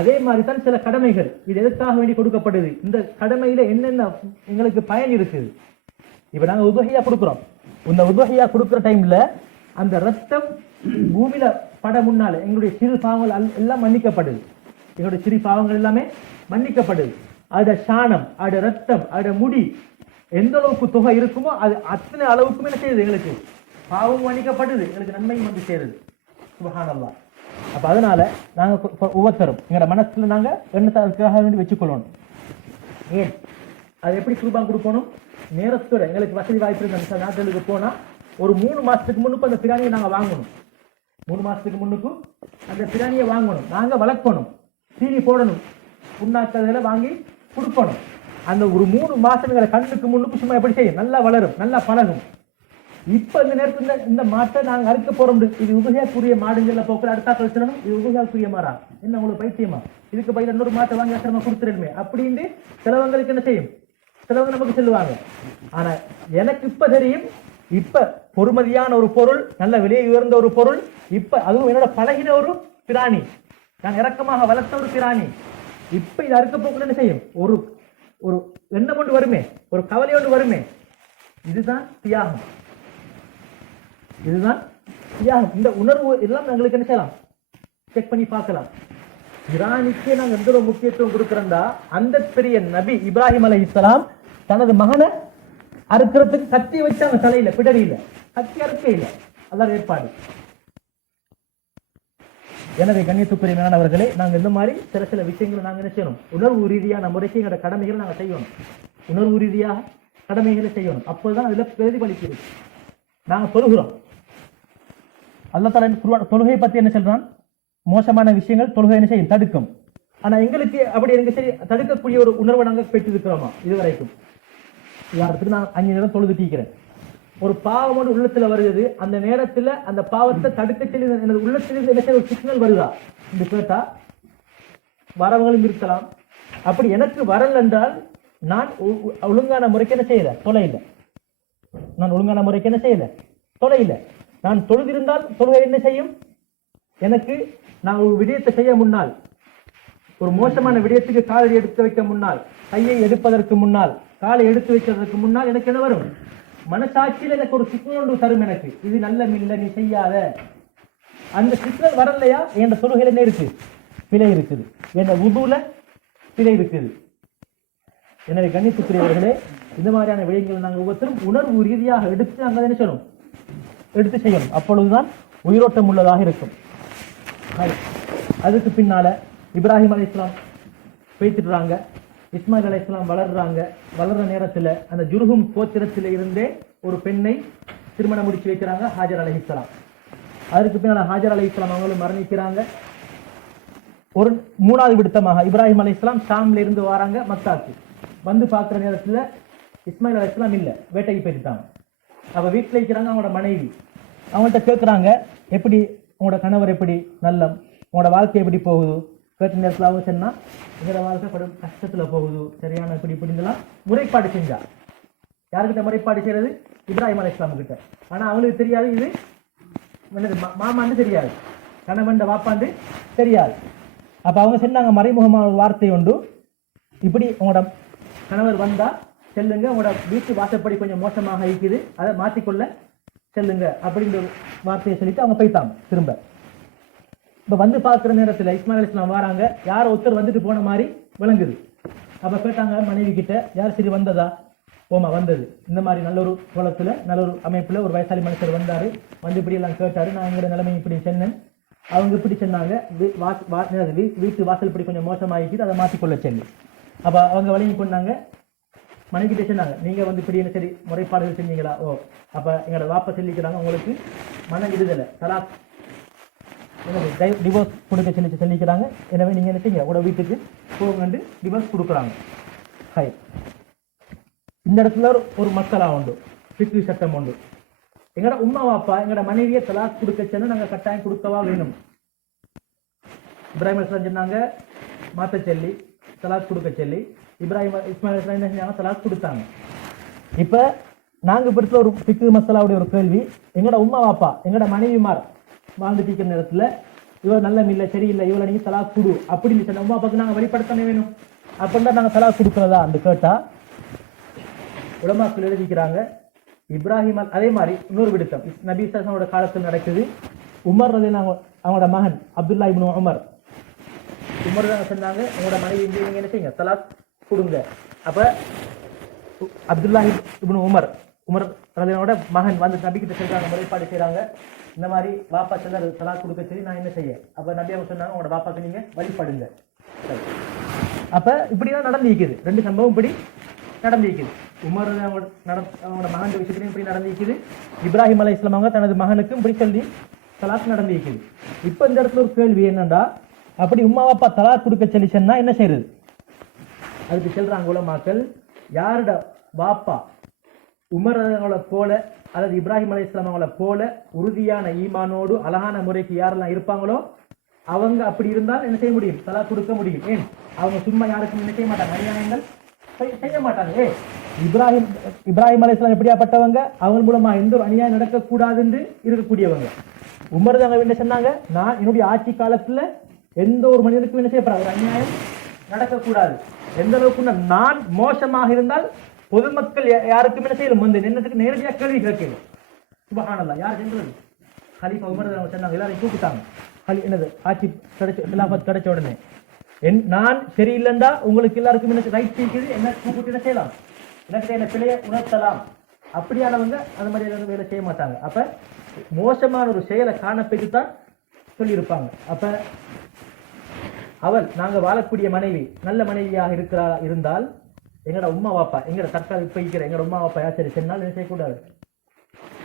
அதே மாதிரி தான் சில கடமைகள், இது எதுக்காக வேண்டி கொடுக்கப்படுது, இந்த கடமையில என்னென்ன எங்களுக்கு பயன் இருக்குது. இப்ப நாங்க உபகையா கொடுக்கிறோம், இந்த உபகையா கொடுக்கிற டைம்ல அந்த ரத்தம் பூமியில பட முன்னால எங்களுடைய சிறு பாவங்கள் எல்லாம் மன்னிக்கப்படுது, எங்களுடைய சிறு பாவங்கள் எல்லாமே மன்னிக்கப்படுது. அதோட சாணம், அதோட ரத்தம், அதோட முடி எந்த அளவுக்கு தொகை இருக்குமோ அது அத்தனை அளவுக்குமே என்ன செய்யுது, எங்களுக்கு பாவம் மன்னிக்கப்படுது, எங்களுக்கு நன்மையும் வந்து சேருது. சுப்ஹானல்லாஹ். அப்ப அதனால நாங்க ஒவ்வொருத்தரும் எங்களோட மனசுல நாங்க எண்ணத்துக்காக வேண்டி வச்சுக்கொள்ளணும். ஏன் அது எப்படி குர்பான் கொடுக்கணும், நேரத்தோட எங்களுக்கு வசதி வாய்ப்பு இருந்த நாட்களுக்கு போனா ஒரு 3 மாசத்துக்கு முன்னுக்கு அந்த பிராணியை நாங்க வாங்கணும். 3 மாசத்துக்கு முன்னுக்கும் அந்த பிராணியை வாங்கணும், நாங்க வளர்க்கணும், தீனி போடணும், புண்ணாக்கங்களை வாங்கி கொடுக்கணும். அந்த ஒரு 3 மாசங்களை கண்ணுக்கு முன்னுக்கு சும்மா எப்படி செய்யும், நல்லா வளரும், நல்லா பழகும். இப்ப இந்த நேரத்துல இந்த மாட்டை நாங்க அறுக்க போறோம், இது உபகையாக்குரிய மாடுங்கள்ல போக்குற அடுத்தா கழிச்சணும், இது உபகையாக்குரிய மாடா என்ன உங்களுக்கு பைத்தியமா, இதுக்கு பயில இன்னொரு மாட்டை வாங்கி அசிரமா கொடுத்துருமே அப்படின்னு சிலவங்களுக்கு என்ன செய்யும், சிலவங்க நமக்கு சொல்லுவாங்க. ஆனா எனக்கு இப்ப தெரியும், இப்ப பொறுமதியான ஒரு பொருள், நல்ல விலையை உயர்ந்த ஒரு பொருள், இப்ப அதுவும் என்னோட பழகின ஒரு பிராணி, நான் இறக்கமாக வளர்த்த ஒரு பிராணி, இப்ப இது அறுக்க போக்குள்ள என்ன செய்யும், ஒரு ஒரு எண்ணம் ஒன்று வருமே, ஒரு கவலை ஒன்று வருமே. இதுதான் தியாகம், இதுதான் தியாகம். இந்த உணர்வு எல்லாம் எங்களுக்கு என்ன செய்யலாம், செக் பண்ணி பார்க்கலாம். பிராணிக்கே நாங்கள் எந்த ஒரு முக்கியத்துவம் கொடுக்கிறோம்டா, அந்த பெரிய நபி இப்ராஹிம் அலைஹிஸ்ஸலாம் தனது மகனை அறுக்கிறதுக்கு கத்தி வச்சாங்க, தலையில பிடரியில கத்தி அறுக்க இல்லை, அதான் ஏற்பாடு. எனவே கண்ணியத்துக்குரிய மேலானவர்களே, நாங்க இந்த மாதிரி சில விஷயங்களை நாங்க என்ன செய்யணும், உணர்வு ரீதியான முறைக்கு எங்களோட கடமைகளை நாங்க செய்யணும், உணர்வு ரீதியாக கடமைகளை செய்யணும். அப்போதான் அதுல பிரதிபலிக்கிறது. நாங்க தொழுகிறோம், அல்லாஹ் தஆலா தொழுகை பத்தி என்ன சொல்றான், மோசமான விஷயங்கள் தொழுகை என்ன செய்யும், தடுக்கும். ஆனா எங்களுக்கு அப்படி எனக்கு சரி தடுக்கக்கூடிய ஒரு உணர்வை நாங்க பெற்று இருக்கிறோமா இதுவரைக்கும்? யாருக்கு நான் 5 நேரம் தொழுது தீக்கிறேன், ஒரு பாவம் உள்ளத்துல வருகிறது, அந்த நேரத்துல அந்த பாவத்தை தடுக்க சொல்லி எனது உள்ளத்திலிருந்து என்ன ஒரு சிக்னல் வருதா என்று கேட்டா வரவங்களும் இருக்கலாம். அப்படி எனக்கு வரல் என்றால் நான் ஒழுங்கான முறைக்கு என்ன செய்யல, தொலைல, நான் ஒழுங்கான முறைக்கு என்ன செய்யல, தொலைல. நான் தொழுதிருந்தால் தொழுகை என்ன செய்யும், எனக்கு நான் ஒரு விடயத்தை செய்ய முன்னால், ஒரு மோசமான விடயத்துக்கு காலை எடுத்து வைக்க முன்னால், கையை எடுப்பதற்கு முன்னால், காலை எடுத்து வைக்கிறதுக்கு முன்னால் எனக்கு என்ன வரும், மனசாட்சியில் எனக்கு ஒரு சிக்னல் ஒன்று தரும், எனக்கு இது நல்ல மில்ல, நீ செய்யாத. அந்த சிக்னல் வரலையா என் தொழுகையில என்ன இருக்கு, பிழை இருக்குது, என் உதுல பிழை இருக்குது. எனவே கண்ணியத்துக்குரியவர்களே, இந்த மாதிரியான விடயங்களை நாங்கள் ஒவ்வொருத்தரும் உணர்வு ரீதியாக எடுத்து நாங்கள் என்ன செய்யணும், எடுத்து செய்யணும். அப்பொழுதுதான் உயிரோட்டம் உள்ளதாக இருக்கும். அதுக்கு பின்னால இப்ராஹிம் அலைஹிஸ்ஸலாம் பேசிடுறாங்க, இஸ்மாயில் அலைஹிஸ்ஸலாம் வளர்றாங்க. வளர்ற நேரத்துல அந்த ஜுர்ஹும் கோத்திரத்தில இருந்தே ஒரு பெண்ணை திருமணம் முடிச்சு வைக்கிறாங்க, ஹாஜர் அலைஹிஸ்ஸலாம். அதற்கு பின்னால ஹாஜர் அலைஹிஸ்ஸலாம் அவங்களும் மரணிக்கிறாங்க. ஒரு 3வது விடுத்தமாக இப்ராஹிம் அலைஹிஸ்ஸலாம் ஷாம்ல இருந்து வராங்க மக்காக்கு. வந்து பார்க்குற நேரத்துல இஸ்மாயில் அலைஹிஸ்ஸலாம் இல்ல, வேட்டைக்கு போயிட்டாங்க. அவ வீட்டில் இருக்கிறாங்க அவங்களோட மனைவி. அவங்கள்ட்ட கேட்குறாங்க, எப்படி உங்களோட கணவர் எப்படி நல்லம், உங்களோட வாழ்க்கை எப்படி போகுது கேட்ட நேரத்தில் அவங்க சொன்னா, எங்களோட வாழ்க்கை படும் கஷ்டத்துல போகுது, சரியான இப்படி இப்படிங்கெல்லாம் முறைப்பாடு செஞ்சா. யாருக்கிட்ட முறைப்பாடு செய்யறது, இப்ராஹிம் அலைஹிஸ்ஸலாம் கிட்ட. ஆனா அவங்களுக்கு தெரியாது இது மாமான்னு தெரியாது, கணவன் வாப்பாண்டு தெரியாது. அப்ப அவங்க சொன்னாங்க மறைமுகமான ஒரு வார்த்தை உண்டு, இப்படி உங்களோட கணவர் வந்தா செல்லுங்க, உங்களோட வீட்டு வாசப்படி கொஞ்சம் மோசமாக இருக்குது, அதை மாற்றிக்கொள்ள செல்லுங்க அப்படின்ற வார்த்தையை சொல்லிட்டு அவங்க போய்த்தாங்க திரும்ப. இப்ப வந்து பார்க்குற நேரத்தில் இஸ்மாயில் அலைஹிஸ்ஸலாம் வராங்க, யாரோ ஒருத்தர் வந்துட்டு போன மாதிரி விளங்குது. அப்ப கேட்டாங்க மனைவி கிட்ட, யார் சரி வந்ததா? ஓமா வந்தது. இந்த மாதிரி நல்ல ஒரு குளத்துல நல்ல ஒரு அமைப்புல ஒரு வயசாளி மனுஷர் வந்தாரு, வந்து இப்படி எல்லாம் கேட்டாரு, நான் எங்களோட நிலைமை இப்படி சொன்னேன். அவங்க இப்படி சொன்னாங்க, வீட்டு வாசல் இப்படி கொஞ்சம் மோசமாகிட்டு அதை மாற்றிக்கொள்ள சொல்லி. அப்ப அவங்க வழங்கி கொண்டாங்க. மனைவி கிட்ட சொன்னாங்க, நீங்க வந்து இப்படி என்ன சரி முறைப்பாடுகள் செஞ்சீங்களா? ஓ, அப்ப எங்களோட வாப்ப சொல்லிக்கிறாங்க, உங்களுக்கு மன விடுதலை தலாக் டிவோர்ஸ் கொடுக்க சொல்லிக்கிறாங்க. எனவே நீங்க என்ன செய்யுங்க, உங்களோட வீட்டுக்கு போங்க, டிவோர்ஸ் கொடுக்குறாங்க. ஹை, இந்த இடத்துல ஒரு மக்களா உண்டு, பிக்கு சட்டம் உண்டு. எங்கட உம்மா வாப்பா எங்கட மனைவியை தலாக் கொடுக்க சொன்னா நாங்க கட்டாயம் கொடுக்கவா வேணும். இப்ராஹிம் அலைஹிஸ்ஸலாம் சொன்னாங்க மாத்த சொல்லி, தலாக் கொடுக்க சொல்லி. இஸ்மாயில் அலைஹிஸ்ஸலாம் என்ன செஞ்சாங்க, தலாக் கொடுத்தாங்க. இப்ப நாங்க பெருசா ஒரு பிக்கு மசாலாவுடைய ஒரு கேள்வி, எங்கட உம்மா வாப்பா எங்கட மனைவிமார் வாழ்ந்துட்டு இருக்கிற நேரத்துல இவர் நல்ல இல்ல சரியில்லை, இவளை நீங்க தலாக் கொடு அப்படின்னு சொன்ன உம்மா அப்பாவுக்கு நாங்க வெளிப்படுத்தவே வேணும். அப்படின்னா நாங்க தலாக் கொடுக்கிறதா அந்த கேட்டா உலமாக்கள் எழுதிக்கிறாங்க. இப்ராஹிம் அதே மாதிரி இன்னொரு விடுத்தம் நபி ஸல்லல்லாஹு காலத்தில் நடக்குது. உமர் ரலியல்லாஹு அவங்களோட மகன் அப்துல்லா இப்னு உமர் தான் சொன்னாங்க, உங்களோட மனைவி நீங்க என்ன செய்யுங்க, தலாக் கொடுங்க. அப்ப அப்துல்லா இப்னு உமர் ரலியல்லாஹுவோட மகன் வந்து நபி கிட்ட சொல்றாங்க, முறைப்பாடு செய்யறாங்க, இந்த மாதிரி பாப்பா சொன்னாரு தலாக் கொடுக்க சரி, நான் என்ன செய்ய? அப்ப நபி அவங்க சொன்னாங்க, உங்களோட பாப்பாக்கு நீங்க வழிபடுங்க. அப்ப இப்படிதான் நடந்திருக்குது. ரெண்டு சம்பவம் இப்படி நடந்திருக்குது. உமர் அவங்களோட மகன் விஷயத்திலையும் இப்படி நடந்திருக்குது. இப்ராஹிம் அலைஹிஸ்ஸலாம் அவங்க தனது மகனுக்கும் இப்படி சொல்லி தலாக் நடந்திருக்குது. இப்ப இந்த இடத்துல ஒரு கேள்வி என்னன்னா, அப்படி உம்மா அப்பா தலாக் கொடுக்க சொல்லி சொன்னா என்ன செய்யறது? அதுக்கு சொல்றாங்க உலமாக்கள், யாரோட பாப்பா உமர் அவங்கள போல அல்லது இப்ராஹிம் அலைஹிஸ்ஸலாம் அவங்கள போல உறுதியான ஈமானோடு அழகான முறைக்கு யாரெல்லாம் இருப்பாங்களோ அவங்க அப்படி இருந்தால் என்ன செய்ய முடியும், தலாக் கொடுக்க முடியும். ஏன் அவங்க சும்மா யாருக்கும் என்ன செய்ய மாட்டாங்க, அநியாயங்கள் செய்ய மாட்டாங்க. இப்ராஹிம் அலைஹிஸ்ஸலாம் எப்படியாப்பட்டவங்க, அவங்க மூலமா எந்த ஒரு அநியாயம் நடக்கக்கூடாதுன்னு இருக்கக்கூடியவங்க. உமர் அவங்க என்ன சொன்னாங்க, நான் என்னுடைய ஆட்சி காலத்துல எந்த ஒரு மனிதனுக்கும் என்ன செய்யப்படாது, ஒரு அநியாயம் நடக்கக்கூடாது. எந்த அளவுக்கு நான் மோசமாக இருந்தால் பொதுமக்கள் யாருக்கும் என்ன செய்யலும் வந்து என்னத்துக்கு நேரடியாக கேள்வி கேட்கணும். சுபஹானல்லாஹ், யார் சென்றது? கலீஃபா உமர் அவங்க சொன்னாங்க, எல்லாரையும் கூப்பிட்டாங்க. என்னது ஆட்சி கிடைச்ச உடனே நான் சரியில்லைண்டா உங்களுக்கு எல்லாருக்கும் என்ன ரைட் இருக்குது, என்ன கூப்பிட்டு என்ன செய்யலாம், எனக்கு என்ன பிழைய உணர்த்தலாம். அப்படியானவங்க அந்த மாதிரி வேலை செய்ய மாட்டாங்க. அப்ப மோசமான ஒரு செயலை காணப்பட்டு தான் சொல்லியிருப்பாங்க. அப்ப அவள் நாங்க வாழக்கூடிய மனைவி நல்ல மனைவியாக இருந்தால் எங்கட உம்மா வாப்பா எங்கட தற்கால இப்ப இருக்கிற எங்கட உம்மா வாப்பா யாச்சரி சென்னால் என்ன செய்யக்கூடாது,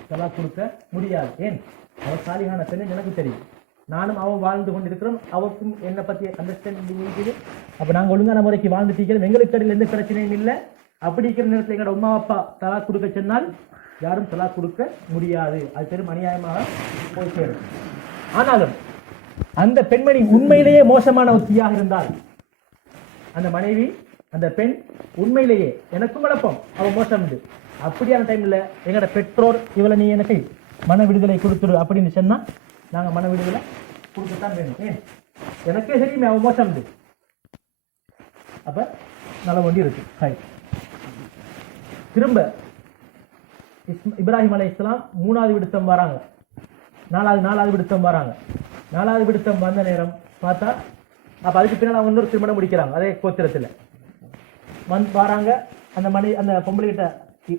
தலாக் கொடுக்க முடியாது. ஏன், அவள் சாலிகான பெண்ணு எனக்கு தெரியும், நானும் அவன் வாழ்ந்து கொண்டிருக்கிறோம், அவருக்கும் என்னை பத்தி அண்டர்ஸ்டாண்டிங் இருக்குது. அப்ப நாங்க ஒழுங்கான முறைக்கு வாழ்ந்துட்டு இருக்கிறோம், எங்களுக்கு இடையில் எந்த பிரச்சனையும் இல்லை. அப்படி இருக்கிற நேரத்தில் எங்களோட உம்மா அப்பா தலாக் கொடுக்க சொன்னால் யாரும் தலாக் கொடுக்க முடியாது. அது பெரும் அநியாயமாக போய் சேரும். ஆனாலும் அந்த பெண்மணி உண்மையிலேயே மோசமான ஒத்தியாக இருந்தால், அந்த மனைவி அந்த பெண் உண்மையிலேயே எனக்கும் குழப்பம் அவன் மோசம் உண்டு, அப்படியான டைம்ல எங்களோட பெற்றோர் இவளை நீ எனக்கு மன விடுதலை கொடுத்துரு அப்படின்னு சொன்னா நாங்க மன விடுதலை கொடுக்கத்தான் வேணும். ஏன், எனக்கே தெரியுமே அவன் மோசம் உண்டு. அப்ப நல்ல வண்டி இருக்கு. திரும்ப இப்ராஹிம் அலைஹிஸ்ஸலாம் மூணாவது விடுத்தம் வராங்க, நாலாவது விடுத்தம் வராங்க. நாலாவது விடுத்தம் வந்த நேரம் பார்த்தா அப்ப அதுக்கு பின்னால் அவங்க இன்னொரு திருமணம் முடிக்கிறாங்க அதே கோத்திரத்துல வராங்க. அந்த பொம்பளை கிட்ட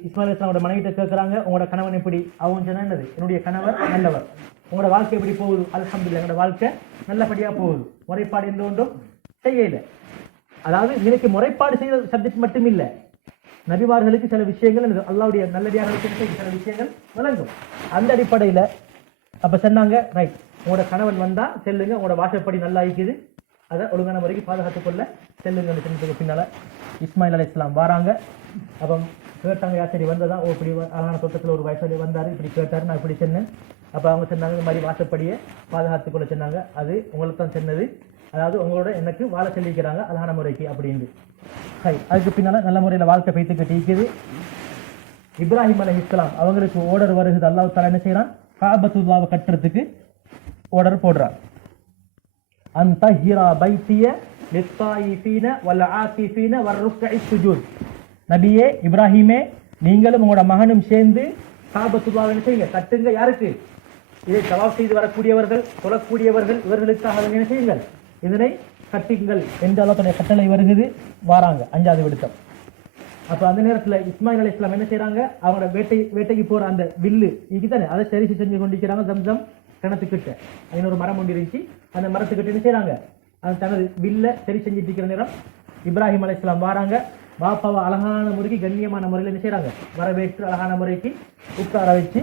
இஸ்மாயில் அலைஹிஸ்ஸலாமோட மனைவிட்ட கேட்கறாங்க, உங்களோட கணவன் எப்படி? அவங்க சொன்னா என்னது, என்னுடைய கணவர் நல்லவர். உங்களோட வாழ்க்கை எப்படி போகுது? அல்ஹம்துலில்லாஹ், என்னோட வாழ்க்கை நல்லபடியா போகுது, முறைப்பாடு எந்த ஒன்றும் செய்யல. அதாவது இன்னைக்கு முறைப்பாடு செய்த சப்ஜெக்ட் மட்டும் இல்ல, நபிமார்களுக்கு சில விஷயங்கள் அல்லாஹ்வுடைய நல்லடியார்களுக்கு சில விஷயங்கள் விளங்கும். அந்த அடிப்படையில அப்ப சொன்னாங்க, ரைட், உங்களோட கணவன் வந்தா செல்லுங்க, உங்களோட வாசப்படி நல்லா இருக்குது, அதை ஒழுங்கான முறைக்கு பாதுகாத்துக் கொள்ள செல்லுங்க. சொன்னதுக்கு பின்னால இஸ்மாயில் அலைஹிஸ்ஸலாம் வராங்க. அப்போ கேட்டாங்க, யார் சரி வந்ததா? ஓ, இப்படி அழகான தோட்டத்தில் ஒரு வயசாளி வந்தாரு, இப்படி கேட்டாரு, நான் இப்படி சொன்னேன். அப்ப அவங்க சொன்னாங்க, இந்த மாதிரி வாசப்படியை பாதுகாத்துக் கொள்ள சொன்னாங்க. அது உங்களுக்கு தான் சொன்னது, அதாவது உங்களோட எனக்கு வாழ சொல்லிக்கிறாங்க அழகான முறைக்கு அப்படின்னு. அதுக்கு பின்னால நல்ல முறையில் வாழ்க்கை பைத்துக்கிட்டு இருக்குது. இப்ராஹிம் அலைஹிஸ்ஸலாம் அவங்களுக்கு ஓர்டர் வருகிறது. அல்லாஹ் தஆலா என்ன செய்யறான், காபத்துல்லாவை கட்டுறதுக்கு ஓர்டர் போடுறான். அன்தஹிரா பைத்திய லித்தாயிஃபீன வல் ஆகிஃபீன வர்ருக்இ சுஜூத். நபியே இப்ராஹிமே, நீங்களும் உங்களோட மகனும் சேர்ந்து காபத்துல்லாஹ் என்ன செய்யுங்க, கட்டுங்க. யாருக்கு? இதை தவாப் செய்து வரக்கூடியவர்கள், தொழக்கூடியவர்கள், இவர்களுக்காக என்ன செய்யுங்கள், இதனை கட்டுங்கள் என்று அல்லாஹ்வுடைய கட்டளை வருகிறது. வாராங்க 5வது விடுத்தம். அப்ப அந்த நேரத்துல இஸ்மாயில் அலைஹிஸ்ஸலாம் என்ன செய்யறாங்க, அவங்களோட வேட்டைக்கு போற அந்த வில்லு இதுதானே, அதை சரி செஞ்சு கொண்டிருக்கிறாங்க. ஜம்சம் கிணத்துக்கிட்ட இன்னொரு மரம் ஒன்று இருந்துச்சு. அந்த மரத்துக்கிட்ட என்ன செய்யறாங்க, அந்த தனது வில்ல சரி செஞ்சுட்டு இருக்கிற நேரம் இப்ராஹிம் அலைஹிஸ்ஸலாம் வாராங்க. பாப்பாவை அழகான முறைக்கு, கண்ணியமான முறையில் என்ன செய்யறாங்க, வரவேற்று அழகான முறைக்கு உட்கார வச்சு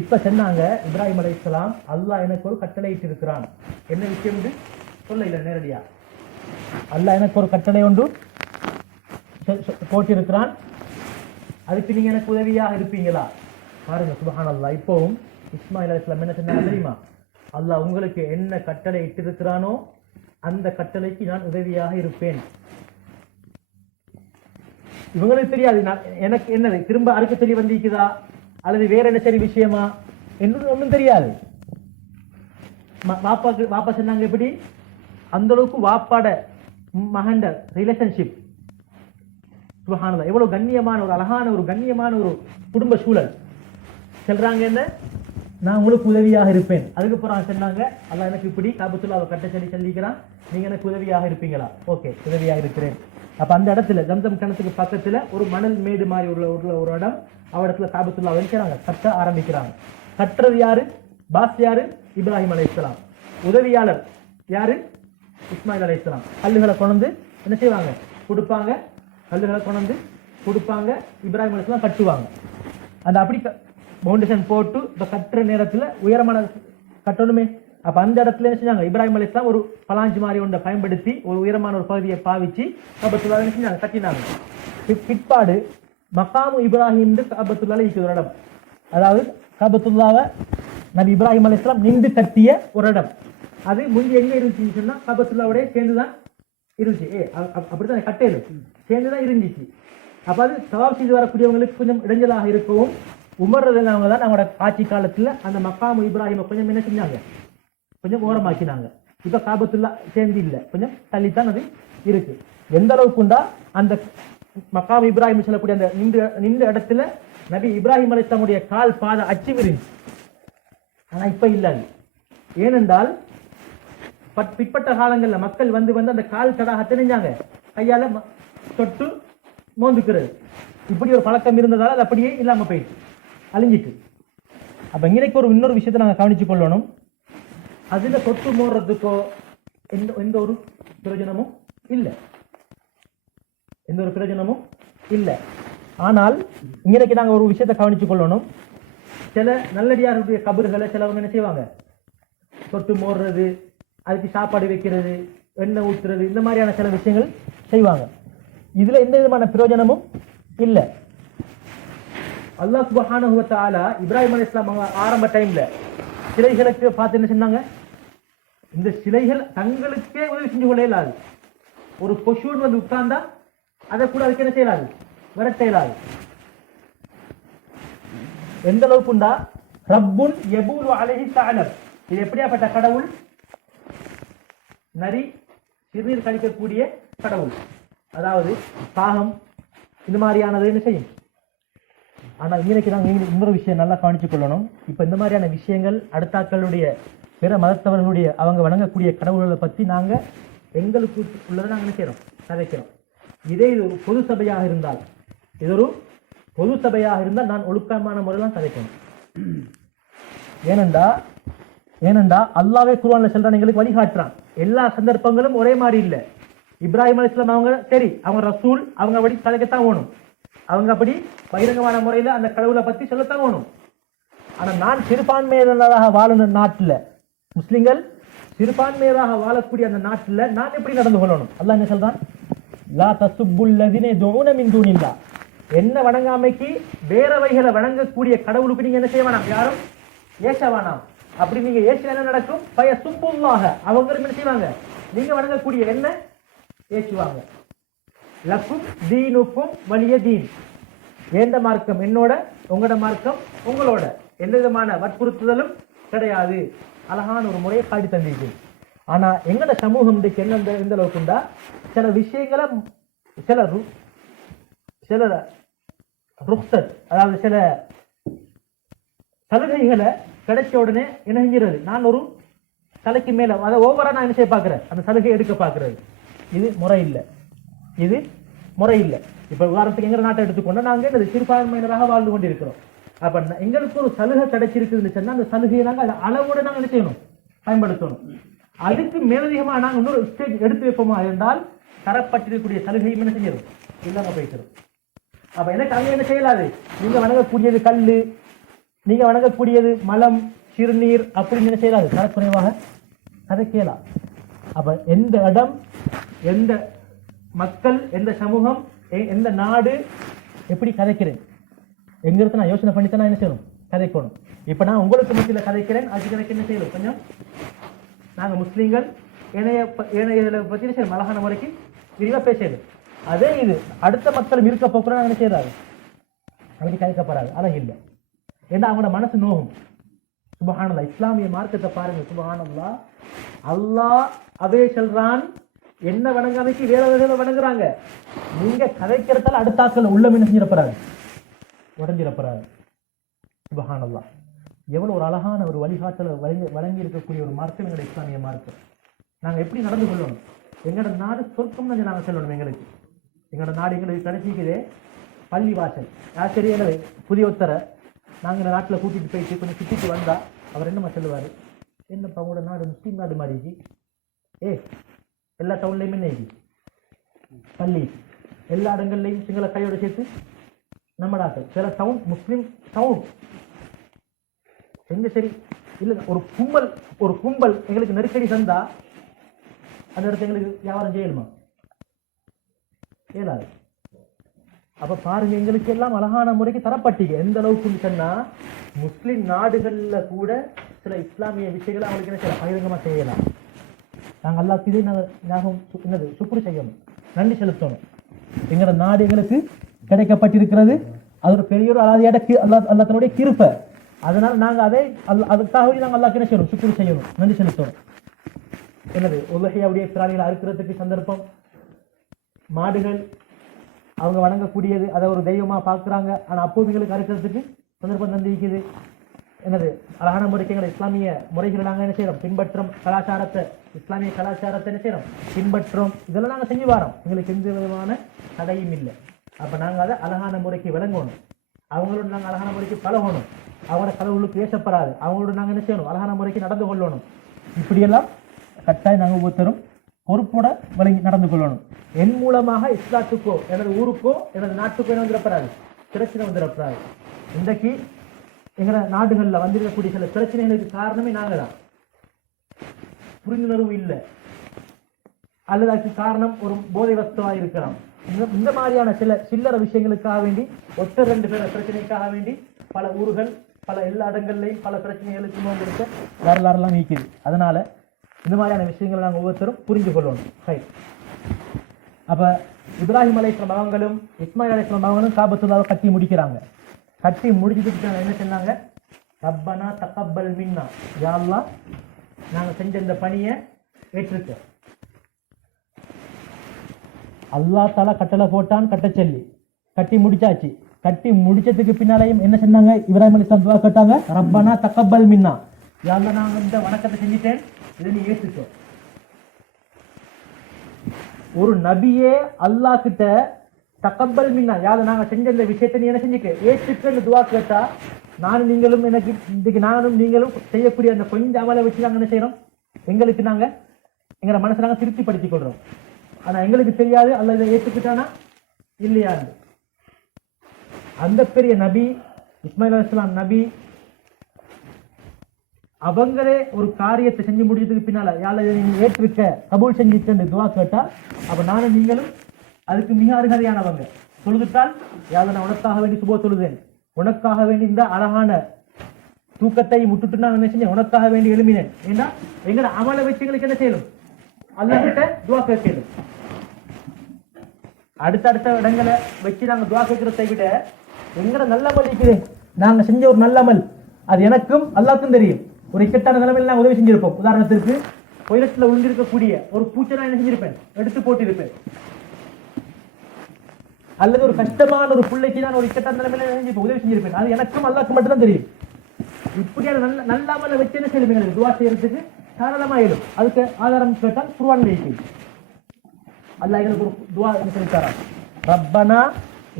இப்ப சொன்னாங்க இப்ராஹிம் அலைஹிஸ்ஸலாம், அல்லாஹ் எனக்கு ஒரு கட்டளை இட்டு இருக்கிறான். என்ன விஷயம் சொல்ல இல்ல நேரடியா, அல்லாஹ் எனக்கு ஒரு கட்டளை ஒன்று போட்டிருக்கிறான், அதுக்கு நீங்க எனக்கு உதவியாக இருப்பீங்களா? பாருங்க சுப்ஹானல்லாஹ். இப்பவும் இஸ்மாயில் அலைஹிஸ்ஸலாம் என்ன சொன்னாங்க தெரியுமா, அல்லாஹ் உங்களுக்கு என்ன கட்டளை இட்டிருக்கிறானோ அந்த கட்டளைக்கு நான் உதவியாக இருப்பேன். இவங்களுக்கு தெரியாது எனக்கு என்னது திரும்ப அறுக்க சொல்லி வந்திருக்குதா அல்லது வேற என்ன சரி விஷயமா என்று ஒன்றும் தெரியாது. வாப்பா சொன்னாங்க எப்படி, அந்த அளவுக்கு வாப்பாட மகண்ட ரிலேஷன்ஷிப். சுப்ஹானல்லாஹ், எவ்வளவு கண்ணியமான ஒரு அழகான ஒரு கண்ணியமான ஒரு குடும்ப சூழல். சொல்றாங்க என்ன, நான் உங்களுக்கு உதவியாக இருப்பேன். அதுக்கப்புறம் சொன்னாங்க, அல்லாஹ் எனக்கு இப்படி காபத்துல்லாஹ் கட்ட சொல்லி சொல்லிக்கிறான், நீங்க எனக்கு உதவியாக இருப்பீங்களா? ஓகே, உதவியாக இருக்கிறேன். அப்ப அந்த இடத்துல ஜம்சம் கிணத்துக்கு பக்கத்துல ஒரு மணல் மேடு மாதிரி உள்ள ஒரு இடம், அவடத்துல காபத்துல்லாஹ் வைக்கிறாங்க, கட்ட ஆரம்பிக்கிறாங்க. கட்டுறது யாரு, பாஸ் யாரு, இப்ராஹிம் அலைஹிஸ்ஸலாம். உதவியாளர் யாரு, இஸ்மாயில் அலைஹிஸ்ஸலாம். கல்லுகளை கொண்டு என்ன செய்வாங்க, கொடுப்பாங்க. கல்லுகளை கொண்டு கொடுப்பாங்க, இப்ராஹிம் அலைஹிஸ்ஸலாம் கட்டுவாங்க. அந்த அப்படி பவுண்டேஷன் போட்டு இப்ப கட்டுற நேரத்துல உயரமான கட்டணுமே. அப்ப அந்த இடத்துல என்ன செஞ்சாங்க, இப்ராஹிம் அலைஹிஸ்ஸலாம் ஒரு பலாஞ்சு மாதிரி ஒன்றை பயன்படுத்தி ஒரு உயரமான ஒரு பகுதியை பாவிச்சு காபத்துல்லாஹ் என்ன செஞ்சாங்க, கட்டினாங்க. பிற்பாடு மக்காமு இப்ராஹிம் காபத்துல்லாஹ் இருக்கிற இடம், அதாவது காபத்துல்லாஹ்வை நபி இப்ராஹிம் அலைஹிஸ்ஸலாம் நின்று கட்டிய ஒரு இடம். அது முந்தி எங்க இருந்துச்சுன்னு சொன்னா காபத்துல்லாஹ்வோட சேர்ந்துதான் இருந்துச்சு. அப்படித்தான் கட்டேது சேர்ந்துதான் இருந்துச்சு. அப்ப அது தவாப் செய்து வரக்கூடியவங்களுக்கு கொஞ்சம் இடைஞ்சலாக இருக்கவும் உமர் ரலியல்லாஹு தான் அவங்களோட ஆட்சி காலத்துல அந்த மக்காமு இப்ராஹிமை கொஞ்சம் என்ன செஞ்சாங்க, கொஞ்சம் ஓரமாக்கினாங்க. இப்ப காபத்துல்லாஹ் சேர்ந்து இல்ல, கொஞ்சம் தள்ளித்தான் அது இருக்கு. எந்த அளவுக்குண்டா அந்த மக்காமு இப்ராஹிம் சொல்லக்கூடிய அந்த நின்ற இடத்துல நபி இப்ராஹிம் அலைஹிஸ்ஸலாமுடைய கால் பாத அச்சு விரிஞ்சு. ஆனா இப்ப இல்ல. ஏனென்றால் பிற்பட்ட காலங்கள்ல மக்கள் வந்து அந்த கால் தடாகத்தை நினைஞ்சாங்க கையால தொட்டு மோந்துக்கிறது. இப்படி ஒரு பழக்கம் இருந்ததால அது அப்படியே இல்லாம போயிடுச்சு, அழிஞ்சிட்டு. அப்ப இங்கனைக்கு ஒரு இன்னொரு விஷயத்தை நாங்க கவனிச்சு கொள்ளணும். அதுல தொட்டு மோடுறதுக்கோ எந்த ஒரு பிரயோஜனமும் இல்லை, எந்த ஒரு பிரயோஜனமும் இல்லை. ஆனால் இங்கனைக்கு நாங்க ஒரு விஷயத்தை கவனிச்சு கொள்ளணும். சில நல்லடியாருடைய கபறுகளை சிலவங்க என்ன செய்வாங்க, தொட்டு மோடுறது, அதுக்கு சாப்பாடு வைக்கிறது, எண்ணெய் ஊத்துறது, இந்த மாதிரியான சில விஷயங்கள் செய்வாங்க. இதுல எந்த விதமான பிரயோஜனமும் இல்ல. அல்லாஹ் சுப்ஹானஹு வ தஆலா இப்ராஹிம் அலைஹிஸ்ஸலாம் அவங்க ஆரம்ப டைம்ல சிலைகளுக்கு பார்த்து என்ன சொன்னாங்க, இந்த சிலைகள் தங்களுக்கே உதவி செஞ்சு கொள்ள இயலாது. ஒரு பசுன்னு வந்து உட்கார்ந்தா அதை கூட அதுக்கு என்ன செய்யலாது, விரட்ட இயலாது. எந்த அளவுக்குண்டா ரப்புன் யபூலு அலைஹி தஆலா, இது எப்படியாப்பட்ட கடவுள், நரி சிறுநீர் கழிக்கக்கூடிய கடவுள், அதாவது பாகம் இந்த மாதிரியானது என்ன செய்யும். ஆனா இன்னைக்கு நாங்க இன்னொரு விஷயம் நல்லா கவனிச்சு கொள்ளணும். இப்ப இந்த மாதிரியான விஷயங்கள் அடுத்தாக்களுடைய பிற மதத்தவர்களுடைய அவங்க வணங்கக்கூடிய கடவுள்களை பத்தி நாங்க எங்களுக்கு உள்ளதை நாங்க என்ன செய்யறோம், கதைக்கிறோம். இதே இது ஒரு பொது சபையாக இருந்தால், இது ஒரு பொது சபையாக இருந்தால் நான் ஒழுக்கமான முறையில் தான் கதைக்கணும். ஏனென்றா அல்லாஹ்வே குர்ஆன்ல சொல்றான், எங்களுக்கு வழிகாட்டுறான். எல்லா சந்தர்ப்பங்களும் ஒரே மாதிரி இல்லை. இப்ராஹிம் அலைஹிஸ்ஸலாம் அவங்க சரி, அவங்க ரசூல், அவங்க அப்படி கதைக்கத்தான் வேணும், அவங்க அப்படி பகிரங்கமான முறையில அந்த கடவுளை பத்தி சொல்லத்தான் வேணும். ஆனா நான் சிறுபான்மையினராக வாழும் நாட்டுல, முஸ்லிம்கள் சிறுபான்மையராக வாழக்கூடிய அந்த நாட்டுல நான் எப்படி நடந்து கொள்ளணும்? அல்லாஹ் என்ன சொல்றான், லா தசுப்புல் லதீன யதுஊன மின் தூனில்லாஹ், என்ன வணங்காமைக்கு வேறவைகளை வணங்கக்கூடிய கடவுளுக்கு நீங்க என்ன செய்ய வேணாம், யாரும் ஏச வேணாம். அப்படி நீங்க ஏசினா என்ன நடக்கும், ஃபயசுப்புல்லாஹ, அவங்க என்ன செய்வாங்க, நீங்க வணங்கக்கூடிய என்ன ஏசுவாங்க. லக்கும் தீனுக்கும் வலிய தீன், எந்த மார்க்கம் என்னோட, உங்களோட மார்க்கம் உங்களோட, எந்த விதமான வற்புறுத்துதலும் கிடையாது. அழகான ஒரு முறையை காட்டி தந்திருக்கு. ஆனா எங்கட சமூகம் என்ன எந்த அளவுக்குண்டா, சில விஷயங்களை சில ருக்சத், அதாவது சில சலுகைகளை கிடைச்ச உடனே என்ன செஞ்சிருது, நான் ஒரு தலைக்கு மேல அதை ஓவரா நான் என்ன செய்ய பார்க்கிறேன், அந்த சலுகை எடுக்க பார்க்கிறது. இது முறை இல்லை, இது முறை இல்லை. இப்ப உதாரணத்துக்கு எங்க நாட்டை எடுத்துக்கொண்டா நாங்க என்னது சிறுபான்மையினராக வாழ்ந்து கொண்டிருக்கிறோம். அப்ப எங்களுக்கு ஒரு சலுகை கிடைச்சிருக்குதுன்னு சொன்னா அந்த சலுகையை நாங்க அளவோட நாங்க என்ன செய்யணும், பயன்படுத்தணும். அதுக்கு மேலதிகமா நாங்க இன்னொரு ஸ்டேஜ் எடுத்து வைப்போமா என்றால் தரப்பட்டிருக்கக்கூடிய சலுகையும் என்ன செஞ்சிடும், இல்லாம போய்க்கிறோம். அப்ப எனக்கு அங்க என்ன செய்யலாது, நீங்க வணங்கக்கூடியது கல்லு, நீங்க வணங்கக்கூடியது மலம் சிறுநீர் அப்படின்னு என்ன செய்யலாது, தரக்குறைவாக கதைக்கலாம். அப்ப எந்த இடம், எந்த மக்கள், எந்த சமூகம், எந்த நாடு எப்படி கதைக்கிறேன் எங்கிறது நான் யோசனை பண்ணித்தான் நான் என்ன செய்யணும், கதைக்கணும். இப்ப நான் உங்களுக்கு மத்தியில் கதைக்கிறேன், அதுக்கு எனக்கு என்ன செய்யணும், கொஞ்சம் நாங்க முஸ்லீம்கள் ஏனைய பத்தி என்ன செய்யணும், அழகான முறைக்கு விரிவா பேசுது. அதே இது அடுத்த மக்களும் இருக்க போக்குற நாங்க என்ன செய்யறாரு, அப்படி கதைக்கப்படாது, அழகு இல்லை. ஏன்னா அவங்களோட மனசு நோகும். சுபஹானல்லாஹ், இஸ்லாமிய மார்க்கத்தை பாருங்க, சுபஹானல்லாஹ், அல்லாஹ் அவே சொல்றான், என்ன வணங்காமைக்கு வேற வேற வணங்குறாங்க. நீங்க கதைக்கிறதால அடுத்தாக்கள் உள்ளம் என்ன செஞ்சிடப்படாது, உடஞ்சிடப்படாது. சுபஹானல்லாஹ், எவ்வளவு ஒரு அழகான ஒரு வழிகாட்டல வழங்கி இருக்கக்கூடிய ஒரு மார்க்கம் எங்களுடைய இஸ்லாமிய மார்க்கம். நாங்க எப்படி நடந்து கொள்ளணும், எங்களோட நாடு சொர்க்கம் நாங்க சொல்லணும். எங்களோட நாடு எங்களுக்கு கிடைச்சிக்குதே பள்ளி வாசல். ஆச்சரிய புதிய ஒருத்தரை நாங்க இந்த நாட்டில் கூட்டிட்டு போயிட்டு கொஞ்சம் சுற்றிட்டு வந்தா அவர் என்னமா சொல்லுவாரு, என்னப்பா உங்களோட நாடு முஸ்லீம் நாடு மாதிரி, எல்லா டவுன்லையுமே என்ன பள்ளி, எல்லா இடங்கள்லையும் சிங்கள கையோட சேர்த்து நம்ம நாட்கள் சில டவுன் முஸ்லீம் டவுன் எங்க சரி இல்லை. ஒரு கும்பல் எங்களுக்கு நெருக்கடி தந்தா அந்த இடத்துல எங்களுக்கு வியாபாரம் செய்யணுமா, ஏதாவது. அப்ப பாருங்க, எங்களுக்கு எல்லாம் அழகான முறைக்கு தரப்பட்டீங்க. எந்த அளவுக்கு சொன்னா முஸ்லிம் நாடுகள்ல கூட சில இஸ்லாமிய விஷயங்களை அவங்களுக்கு என்ன செய்யலாம், பகிரங்கமா செய்யலாம். நாங்கள் எல்லாத்தையும் என்னது சுக்குரு செய்யணும், நன்றி செலுத்தணும். எங்களோட நாடு எங்களுக்கு கிடைக்கப்பட்டிருக்கிறது, அது ஒரு பெரிய ஒரு அல்லாஹ்வுடைய கிருபை. அதனால நாங்க அதுக்காகவே நாங்கள் அல்லாஹ்க்கு என்ன செய்யணும், சுக்குரு செய்யணும், நன்றி செலுத்தணும். என்னது உலகையுடைய பிராணிகளை அறுக்கிறதுக்கு சந்தர்ப்பம், மாடுகள் அவங்க வணங்கக்கூடியது, அதை ஒரு தெய்வமா பார்க்குறாங்க. ஆனா அப்போது எங்களுக்கு அறுக்கிறதுக்கு சந்தர்ப்பம் தந்திருக்குது. என்னது அழகான முறைக்கு எங்களை இஸ்லாமிய முறைகளை நாங்கள் என்ன செய்யறோம், பின்பற்றோம். கலாச்சாரத்தை, இஸ்லாமிய கலாச்சாரத்தை என்ன செய்யறோம், பின்பற்றோம். இதெல்லாம் நாங்கள் செஞ்சு வரோம், எங்களுக்கு எந்த விதமான தடையும் இல்லை. அப்ப நாங்கள் அதை அழகான முறைக்கு விளங்கணும், அவங்களோட நாங்கள் அழகான முறைக்கு பழகணும், அவங்களோட கடவுளுக்கு பேசப்படாது, அவங்களோட நாங்கள் என்ன செய்யணும், அழகான முறைக்கு நடந்து கொள்ளணும். இப்படியெல்லாம் கட்டாயம் நாங்கள் ஒவ்வொருத்தரும் பொறுப்போட வழங்கி நடந்து கொள்ளணும். என் மூலமாக இஸ்லாத்துக்கோ எனது ஊருக்கோ எனது நாட்டுக்கோ என்ன வந்துடப்படாது, பிரச்சனை வந்துடப்படாது. இன்றைக்கு எங்களோட நாடுகளில் வந்திருக்கக்கூடிய சில பிரச்சனைகளுக்கு காரணமே நாங்கள் தான். புரிந்துணர்வு இல்லை, அல்லது அதுக்கு காரணம் ஒரு போதை வஸ்துவாக இருக்கலாம். இந்த மாதிரியான சில சில்லற விஷயங்களுக்காக வேண்டி, ஒற்ற ரெண்டு பேர பிரச்சனைக்காக வேண்டி பல ஊர்கள், பல எல்லா இடங்கள்லையும் பல பிரச்சனைகளுக்கு முன்னிருக்க வரலாறுலாம் நீக்குது. அதனால இந்த மாதிரியான விஷயங்களை நாங்கள் ஒவ்வொருத்தரும் புரிந்து கொள்ளணும். அப்ப இப்ராஹிம் அலைஹிஸ்ஸலாம் அவங்களும் இஸ்மாயில் அலைஹிஸ்ஸலாம் அவங்களும் காபத்துல்லாவை கட்டி முடிக்கிறாங்க. கட்டி முடிச்சுட்டு என்ன சொன்னாங்க, ரப்பனா தகப்பல் மின்னா, யா அல்லாஹ் நாங்க செஞ்ச இந்த பணியை ஏற்றுக்க. அல்லாஹ் தஆலா கட்டளை போட்டான், கட்ட சொல்லி கட்டி முடிச்சாச்சு. கட்டி முடிச்சதுக்கு பின்னாலையும் என்ன சொன்னாங்க, இப்ராஹிம் அலைஹிஸ்ஸலாம் துஆ கேட்டாங்க, ரப்பனா தகப்பல் மின்னா, யா அல்லாஹ் நாங்க இந்த வணக்கத்தை செஞ்சுட்டேன், இதை நீ ஏற்றுக்க. ஒரு நபியே அல்லாஹ் கிட்ட தகப்பல் மின்னா, யாரு நாங்க செஞ்ச இந்த விஷயத்தை நீ என்ன செஞ்சுக்க, ஏற்றுக்கன்னு துவா கேட்டா, நானும் நீங்களும் எனக்கு இன்னைக்கு நானும் நீங்களும் செய்யக்கூடிய அந்த கொஞ்சம் அமலை வச்சு நாங்க என்ன செய்யறோம், எங்களுக்கு நாங்க எங்களை மனசை நாங்க திருப்திப்படுத்திக் கொள்றோம். ஆனா எங்களுக்கு தெரியாது அல்ல இதை ஏற்றுக்கிட்டானா இல்லையான்னு. அந்த பெரிய நபி இஸ்மாயில் அலைஹிஸ்ஸலாம் நபி அவங்களே ஒரு காரியத்தை செஞ்சு முடிச்சதுக்கு பின்னால யாரை நீ ஏற்றிருக்க, கபூல் செஞ்சுட்டு துவா கேட்டா, அப்ப நானும் நீங்களும் அதுக்கு மிக அருகதையானவங்க. தொழுதுட்டால் யாரை நான் உனக்காக வேண்டி சுப தொழுதேன், உனக்காக வேண்டி இந்த அழகான தூக்கத்தை முட்டுட்டு நான் என்ன செஞ்சேன், உனக்காக வேண்டி எழுப்பினேன். ஏன்னா எங்கட அமல வச்சு எங்களுக்கு என்ன செய்யணும், அல்லாஹ் கிட்ட துவா கேட்கணும். அடுத்தடுத்த இடங்களை வச்சு நாங்க துவா கேட்கிறதை விட எங்கட நல்லமல் இருக்குது, நாங்க செஞ்ச ஒரு நல்லமல் அது எனக்கும் அல்லாஹ்க்கும் தெரியும். ஒரு இக்கட்டான நிலைமையில் நான் உதவி செஞ்சிருப்போம். உதாரணத்திற்கு டொய்லெட்ல விழுந்திருக்கக்கூடிய ஒரு பூச்சை நான் என்ன செஞ்சிருப்பேன், எடுத்து போட்டிருப்பேன். அல்லது ஒரு கஷ்டமான ஒரு பிள்ளைக்கு நான் ஒரு இக்கட்டான நிலைமையில உதவி செஞ்சிருப்பேன். அது எனக்கும் அல்லாஹ்க்கு மட்டும் தான் தெரியும். இப்படியான நல்ல அமலை வச்சு என்ன செய்யணும், துவா செய்யறதுக்கு தாராளமாயிடும். அதுக்கு ஆதாரம் கேட்டால் குர்ஆன்ல இருக்கு. அல்லாஹ் எங்களுக்கு ஒரு துவா சொல்லி தரான். ரப்பனா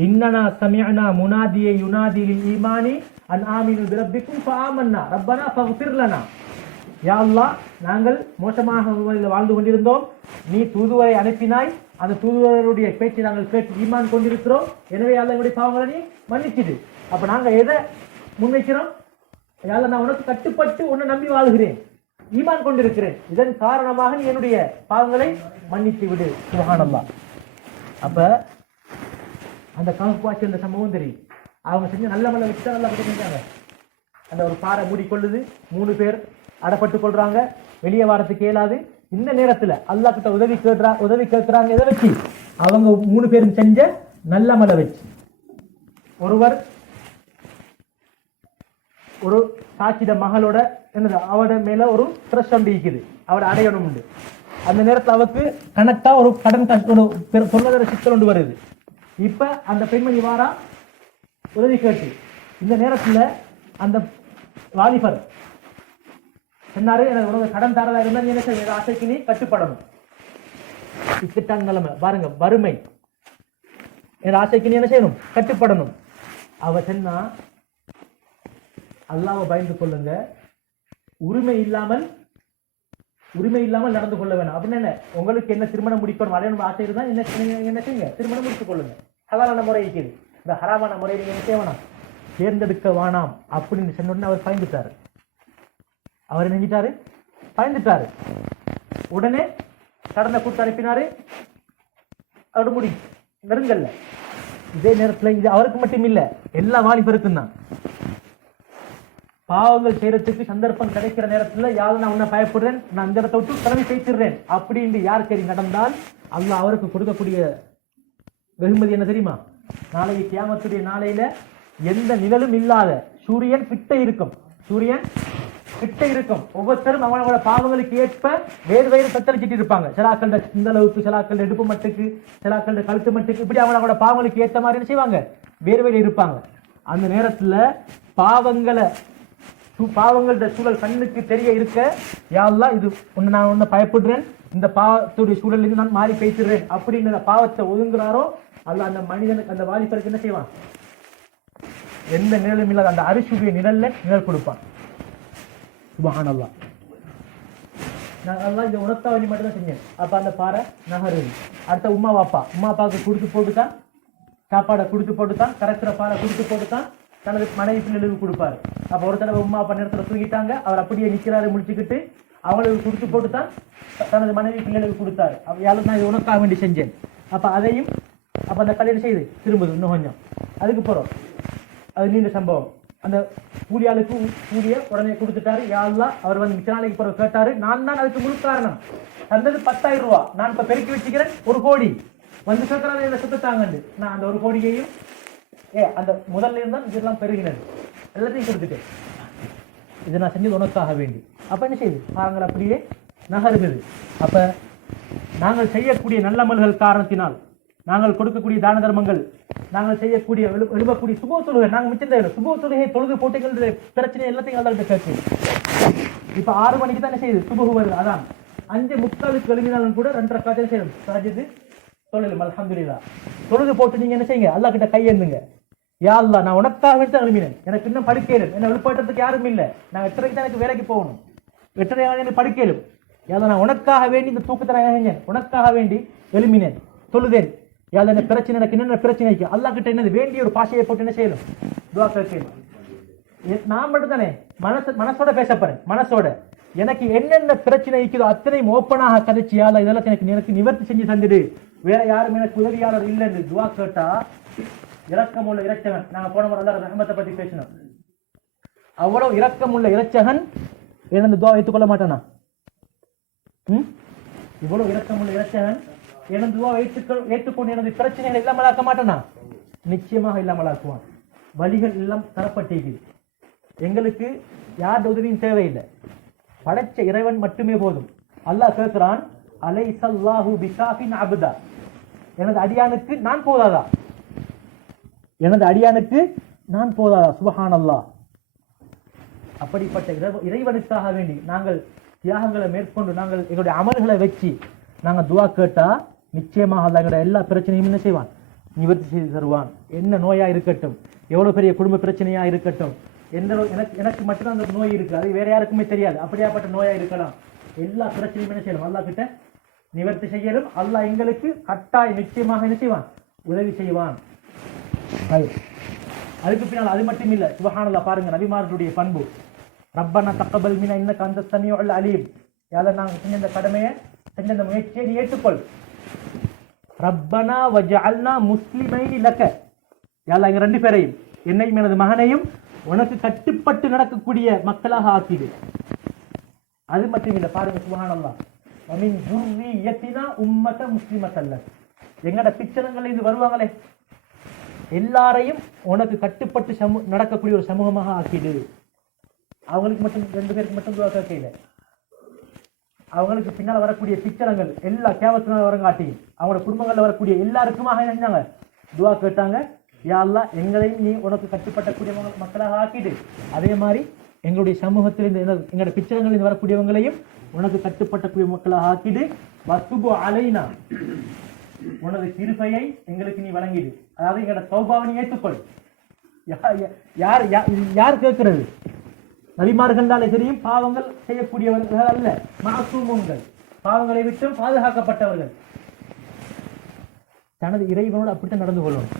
இன்னனா சமிஅனா முனாதிய யுனாதி லில் ஈமானி அன் ஆமினு பிரப்பிக்கும் ஃபஆமன்னா ரப்பனா ஃபக்ஃபிர் லனா. யா அல்லாஹ், நாங்கள் மோசமாக வாழ்ந்து கொண்டிருந்தோம், நீ தூதுவரை அனுப்பினாய், அந்த தூதுவருடைய பேச்சை நாங்கள் கேட்டு ஈமான் கொண்டிருக்கிறோம், எனவே அல்லாஹ் எங்களுடைய பாவங்களை நீ மன்னிச்சிடு. அப்ப நாங்க எதை முன்வைக்கிறோம், யாழ்லா நான் உனக்கு கட்டுப்பட்டு உன்னை நம்பி வாழ்கிறேன், ஈமான் கொண்டிருக்கிறேன், இதன் காரணமாக நீ என்னுடைய பாவங்களை மன்னித்து விடு. சுப்ஹானல்லாஹ். அப்ப அந்த கணக்கு வாட்சி அந்த சம்பவம் தெரியும். அவங்க செஞ்ச நல்ல மலை வச்சு தான் நல்லா செஞ்சாங்க. அந்த ஒரு பாறை மூடிக்கொள்ளுது, 3 பேர் அடப்பட்டு கொள்றாங்க, வெளியே வாரத்துக்கு இயலாது. இந்த நேரத்துல அல்லாஹ் கிட்ட உதவி கேட்கிறாங்க. எதை வச்சு? அவங்க 3 பேரும் செஞ்ச நல்ல மலை வச்சு. ஒருவர் ஒரு சாட்சிட மகளோட என்னது அவட மேல ஒரு த்ரஷ் ஒன்று இருக்குது, அவட அடையணும் உண்டு. அந்த நேரத்தில் அவருக்கு கணக்கா ஒரு கடன் ஒரு பொருளாதார சிக்கல் ஒன்று வருது. இப்ப அந்த பெண்மணி வாரா உதவி கேட்டு. இந்த நேரத்துல அந்த வாலிபர் சொன்னாரு, எனக்கு உனக்கு கடன் தரதா இருந்தா நீ என்ன செய்ய, ஆசைக்கு நீ கட்டுப்படணும். இக்கட்டான நிலைமை பாருங்க, வறுமை, என் ஆசைக்கு நீ என்ன செய்யணும், கட்டுப்படணும். அவ சொன்னா, அல்லாஹ்வை பயந்து கொள்ளுங்க, உரிமை இல்லாமல் நடந்து கொள்ள வேணும். அப்படின்னு என்ன, உங்களுக்கு என்ன திருமணம் முடிக்கணும் அடையணும் ஆசை இருந்தா என்ன செய்யுங்க, திருமணம் முடித்துக் கொள்ளுங்க. ஹலாலான முறை இருக்குது. இந்த ஹராமான முறையை நீங்க என்ன செய்ய வேணாம், தேர்ந்தெடுக்க வேணாம் அப்படின்னு சொன்ன உடனே அவர் பயந்துட்டாரு. அவர் நினைச்சிட்டாரு, பயந்துட்டாரு. உடனே கடனை கூட்டு அனுப்பினாரு. அவரு முடி நெருங்கல்ல. இதே நேரத்தில் இது அவருக்கு மட்டும் இல்ல, எல்லா வாலிபருக்கும் தான். பாவங்கள் செய்யறதுக்கு சந்தர்ப்பம் கிடைக்கிற நேரத்துல யாரும் நான் உன்னை பயப்படுறேன், நான் இந்த இடத்தை விட்டு கிளம்பி பேசிடுறேன் அப்படின்னு யார் சரி நடந்தால் அல்லாஹ் அவருக்கு கொடுக்கக்கூடிய வெகுமதி என்ன தெரியுமா? நாளைக்கு கியாமத்துடைய நாளையில எந்த நிழலும் இல்லாத சூரியன் கிட்ட இருக்கும். ஒவ்வொருத்தரும் அவங்களோட பாவங்களுக்கு ஏற்ப வேறு தத்தளிச்சிட்டு இருப்பாங்க. சிலாக்கள் இந்த அளவுக்கு, சிலாக்கள் இடுப்பு மட்டுக்கு, சிலாக்கள் கழுத்து மட்டுக்கு, இப்படி அவங்களோட பாவங்களுக்கு ஏற்ற மாதிரி என்ன செய்வாங்க, வேறு இருப்பாங்க. அந்த நேரத்துல பாவங்களோட சூழல் கண்ணுக்கு தெரிய இருக்க, யா அல்லாஹ் இது நான் உன்னை பயப்படுறேன், இந்த பாவத்துடைய சூழல் இருந்து நான் மாறி பேசிடுறேன் அப்படின்னு பாவத்தை ஒதுங்குறாரோ அல்லாஹ் அந்த மனிதனுக்கு, அந்த வாலிபருக்கு என்ன செய்வான், எந்த நிழலும் இல்லாத அந்த அரிசியுடைய நிழல் கொடுப்பான். சுப்ஹானல்லாஹ். நான் அல்லாஹ் இந்த உணர்த்தாவணி மட்டும் தான் செஞ்சேன். அப்ப அந்த பாறை நகருது. அடுத்த உம்மா அப்பாவுக்கு கொடுத்து போட்டுத்தான், சாப்பாடை கொடுத்து போட்டுத்தான், கரைக்கிற பாலை கொடுத்து போட்டுத்தான் தனது மனைவி பிள்ளைகளுக்கு கொடுப்பாரு. அப்ப ஒரு தடவை உம்மா அப்பா நேரத்தில் தூங்கிட்டாங்க, அவர் அப்படியே நிக்கிறாரு முடிச்சுக்கிட்டு, அவங்களுக்கு கொடுத்து போட்டுத்தான் தனது மனைவி பிள்ளைகளுக்கு கொடுத்தாரு. யாரும் நான் இது உனக்காக வேண்டி செஞ்சேன். அப்ப அதையும் அப்ப அந்த கல்யாணம் செய்து திரும்புது இன்னும் கொஞ்சம். அதுக்கு போறோம், அது நீண்ட சம்பவம். அந்த கூலியாளுக்கு கூலிய உடனே கொடுத்துட்டாரு. யா அல்லாஹ், அவர் வந்து மிச்ச நாளைக்கு பிறகு கேட்டாரு, நான் தான் அதுக்கு முழு காரணம், தந்தது 10,000 ரூபாய், நான் இப்ப பெருக்கி வச்சுக்கிறேன் 1 கோடி வந்து கேட்கறாரு, இதை சுத்தாங்கன்னு. நான் அந்த 1 கோடியையும் அந்த முதல்ல இருந்தால் இதெல்லாம் பெருகினது, எல்லாத்தையும் கொடுத்துட்டேன், இதை நான் செஞ்சது உனக்காக வேண்டி. அப்ப என்ன செய்யுது, நாங்கள் அப்படியே நகருகிறது. அப்ப நாங்கள் செய்யக்கூடிய நல்லமல்கள் காரணத்தினால், நாங்கள் கொடுக்கக்கூடிய தான தர்மங்கள், நாங்கள் செய்யக்கூடிய எழுப்பக்கூடிய சுப தொழுகை, நாங்கள் மிச்சம் சுப தொழுகை தொழுது போட்டிகள் பிரச்சனை எல்லாத்தையும் அல்லாஹ்கிட்ட கேட்குது. இப்ப 6 மணிக்கு தான் என்ன செய்யுது, சுபஹு வருது. அதான் 5:45 எழுதினாலும் கூட 2 ரக்காத் செய்யணும், சஹஜது தொழுது அல்ஹம்துலில்லாஹ். தொழுது போட்டு நீங்க என்ன செய்யுங்க, அல்லாஹ் கிட்ட கையேந்துங்க. யா அல்லாஹ், நான் உனக்காக வேண்டி தான் எழுப்பினேன், எனக்கு இன்னும் படுக்கையிலும், என்ன எழுப்பாட்டத்துக்கு யாரும் இல்லை, நான் 8:30 தான் எனக்கு வேலைக்கு போகணும், 8:30 எனக்கு படுக்கையிலும். யாதா, நான் உனக்காக வேண்டி இந்த தூக்கத்தை நான் செஞ்சேன், உனக்காக வேண்டி எழுப்பினேன், தொழுதேன். யாதா, இந்த பிரச்சனை எனக்கு என்னென்ன பிரச்சனைக்கு அல்லாஹ் கிட்ட என்னது வேண்டிய ஒரு பாஷையை போட்டு என்ன செய்யணும், துஆ கேட்கணும். நான் மட்டும் தானே மனசோட பேசப்படுறேன், மனசோட எனக்கு என்னென்ன பிரச்சனை இருக்குதோ அத்தனையும் ஓப்பனாக கதைச்சு, யாதா இதெல்லாம் எனக்கு நிவர்த்தி செஞ்சு தந்துடு, வேற யாரும் எனக்கு உதவியாளர் இல்லைன்னு துஆ கேட்டா இரக்கமுள்ள இறைச்சகன். நாங்க போன முறை அல்லாஹ் ரஹ்மத்தை பத்தி பேசினோம். அவ்வளவு இரக்கமுள்ள இறைச்சகன் எனது துஆ ஏற்றுக்கொள்ள மாட்டானா? இவ்வளவு இரக்கமுள்ள இறைச்சகன் எனது துஆ ஏற்றுக்கொண்டு எனது பிரச்சனைகள் இல்லாமலாக்க மாட்டானா? நிச்சயமாக இல்லாமலாக்குவான். வழிகள் எல்லாம் தரப்பட்டிருக்கு. எங்களுக்கு யார் உதவியும் தேவையில்லை, படைச்ச இறைவன் மட்டுமே போதும். அல்லாஹ் கேட்கிறான், அலைஸல்லாஹு பிகாஃபின் அப்தா, எனது அடியானுக்கு நான் போதாதா? எனது அடியானுக்கு நான் போதாதா? சுப்ஹானல்லாஹ். அப்படிப்பட்ட இறைவனுக்காக வேண்டி நாங்கள் தியாகங்களை மேற்கொண்டு நாங்கள் எங்களுடைய அமல்களை வச்சு நாங்கள் துவா கேட்டா நிச்சயமாக அல்லாஹ் எங்களுடைய எல்லா பிரச்சனையும் என்ன செய்வான்? நிவர்த்தி செய்து தருவான். என்ன நோயா இருக்கட்டும், எவ்வளவு பெரிய குடும்ப பிரச்சனையா இருக்கட்டும், எந்த எனக்கு மட்டும்தான் அந்த நோய் இருக்கு, அது வேற யாருக்குமே தெரியாது, அப்படியாப்பட்ட நோயா இருக்கலாம், எல்லா பிரச்சனையும் என்ன செய்யலாம்? அல்லாஹ் கிட்ட நிவர்த்தி செய்யலும். அல்லாஹ் எங்களுக்கு கட்டாயம் நிச்சயமாக என்ன செய்வான்? உதவி செய்வான். அதுக்கு பின்னால் அது மட்டும் இல்ல, சுப்ஹானல்லாஹ், பாருங்க நபிமார்களுடைய பண்பு. ரப்பனா தக்கபல் மின்னா இன்னக அன்தஸ் ஸமீஉல் அலீம். யால நாங்கள் செஞ்ச இந்த கடமையை, செஞ்ச இந்த முயற்சியை நீ ஏற்றுக்கொள். ரப்பனா வஜஅல்னா முஸ்லிமைனி லக. யால இங்க ரெண்டு பேரையும், என்னையும் எனது மகனையும் உனக்கு கட்டுப்பட்டு நடக்கக்கூடிய மக்களாக ஆக்கிடு. அது மட்டும் இல்ல, பாருங்க சுப்ஹானல்லாஹ், வமின் ذُرِّيَّتِنَا உம்மத முஸ்லிமத்தல்ல. எங்கட பிச்சனங்கள்ல இருந்து வருவாங்களே எல்லாரையும் உனக்கு கட்டுப்பட்டு நடக்கக்கூடிய ஒரு சமூகமாக ஆக்கிடு. அவங்களுக்கு மட்டும், ரெண்டு பேருக்கு மட்டும் துவா கேட்கல, அவங்களுக்கு பின்னால் வரக்கூடிய பிச்சனங்கள் எல்லா கேவத்தினால வரங்காட்டி அவங்களோட குடும்பங்கள்ல வரக்கூடிய எல்லாருக்குமாக என்ன துவா கேட்டாங்க? யா அல்லாஹ் எங்களையும் நீ உனக்கு கட்டுப்பட்டக்கூடிய மக்களாக ஆக்கிடு. அதே மாதிரி எங்களுடைய சமூகத்திலிருந்து எங்களோட பிச்சனங்களில் வரக்கூடியவங்களையும் உனக்கு கட்டுப்பட்டக்கூடிய மக்களாக ஆக்கிடு. வசுபு அலைனா, உனது கிருபையை எங்களுக்கு நீ வழங்கிடு. அதாவது எங்களோட தௌபாவை நீ ஏற்றுக்கொள். யார் கேட்கிறது? நபிமார்கள்னாலே தெரியும், பாவங்கள் செய்யக்கூடியவர்கள் அல்ல, மாசூமுங்கள், பாவங்களை விட்டும் பாதுகாக்கப்பட்டவர்கள். தனது இறைவனோடு அப்படித்தான் நடந்து கொள்ளணும்.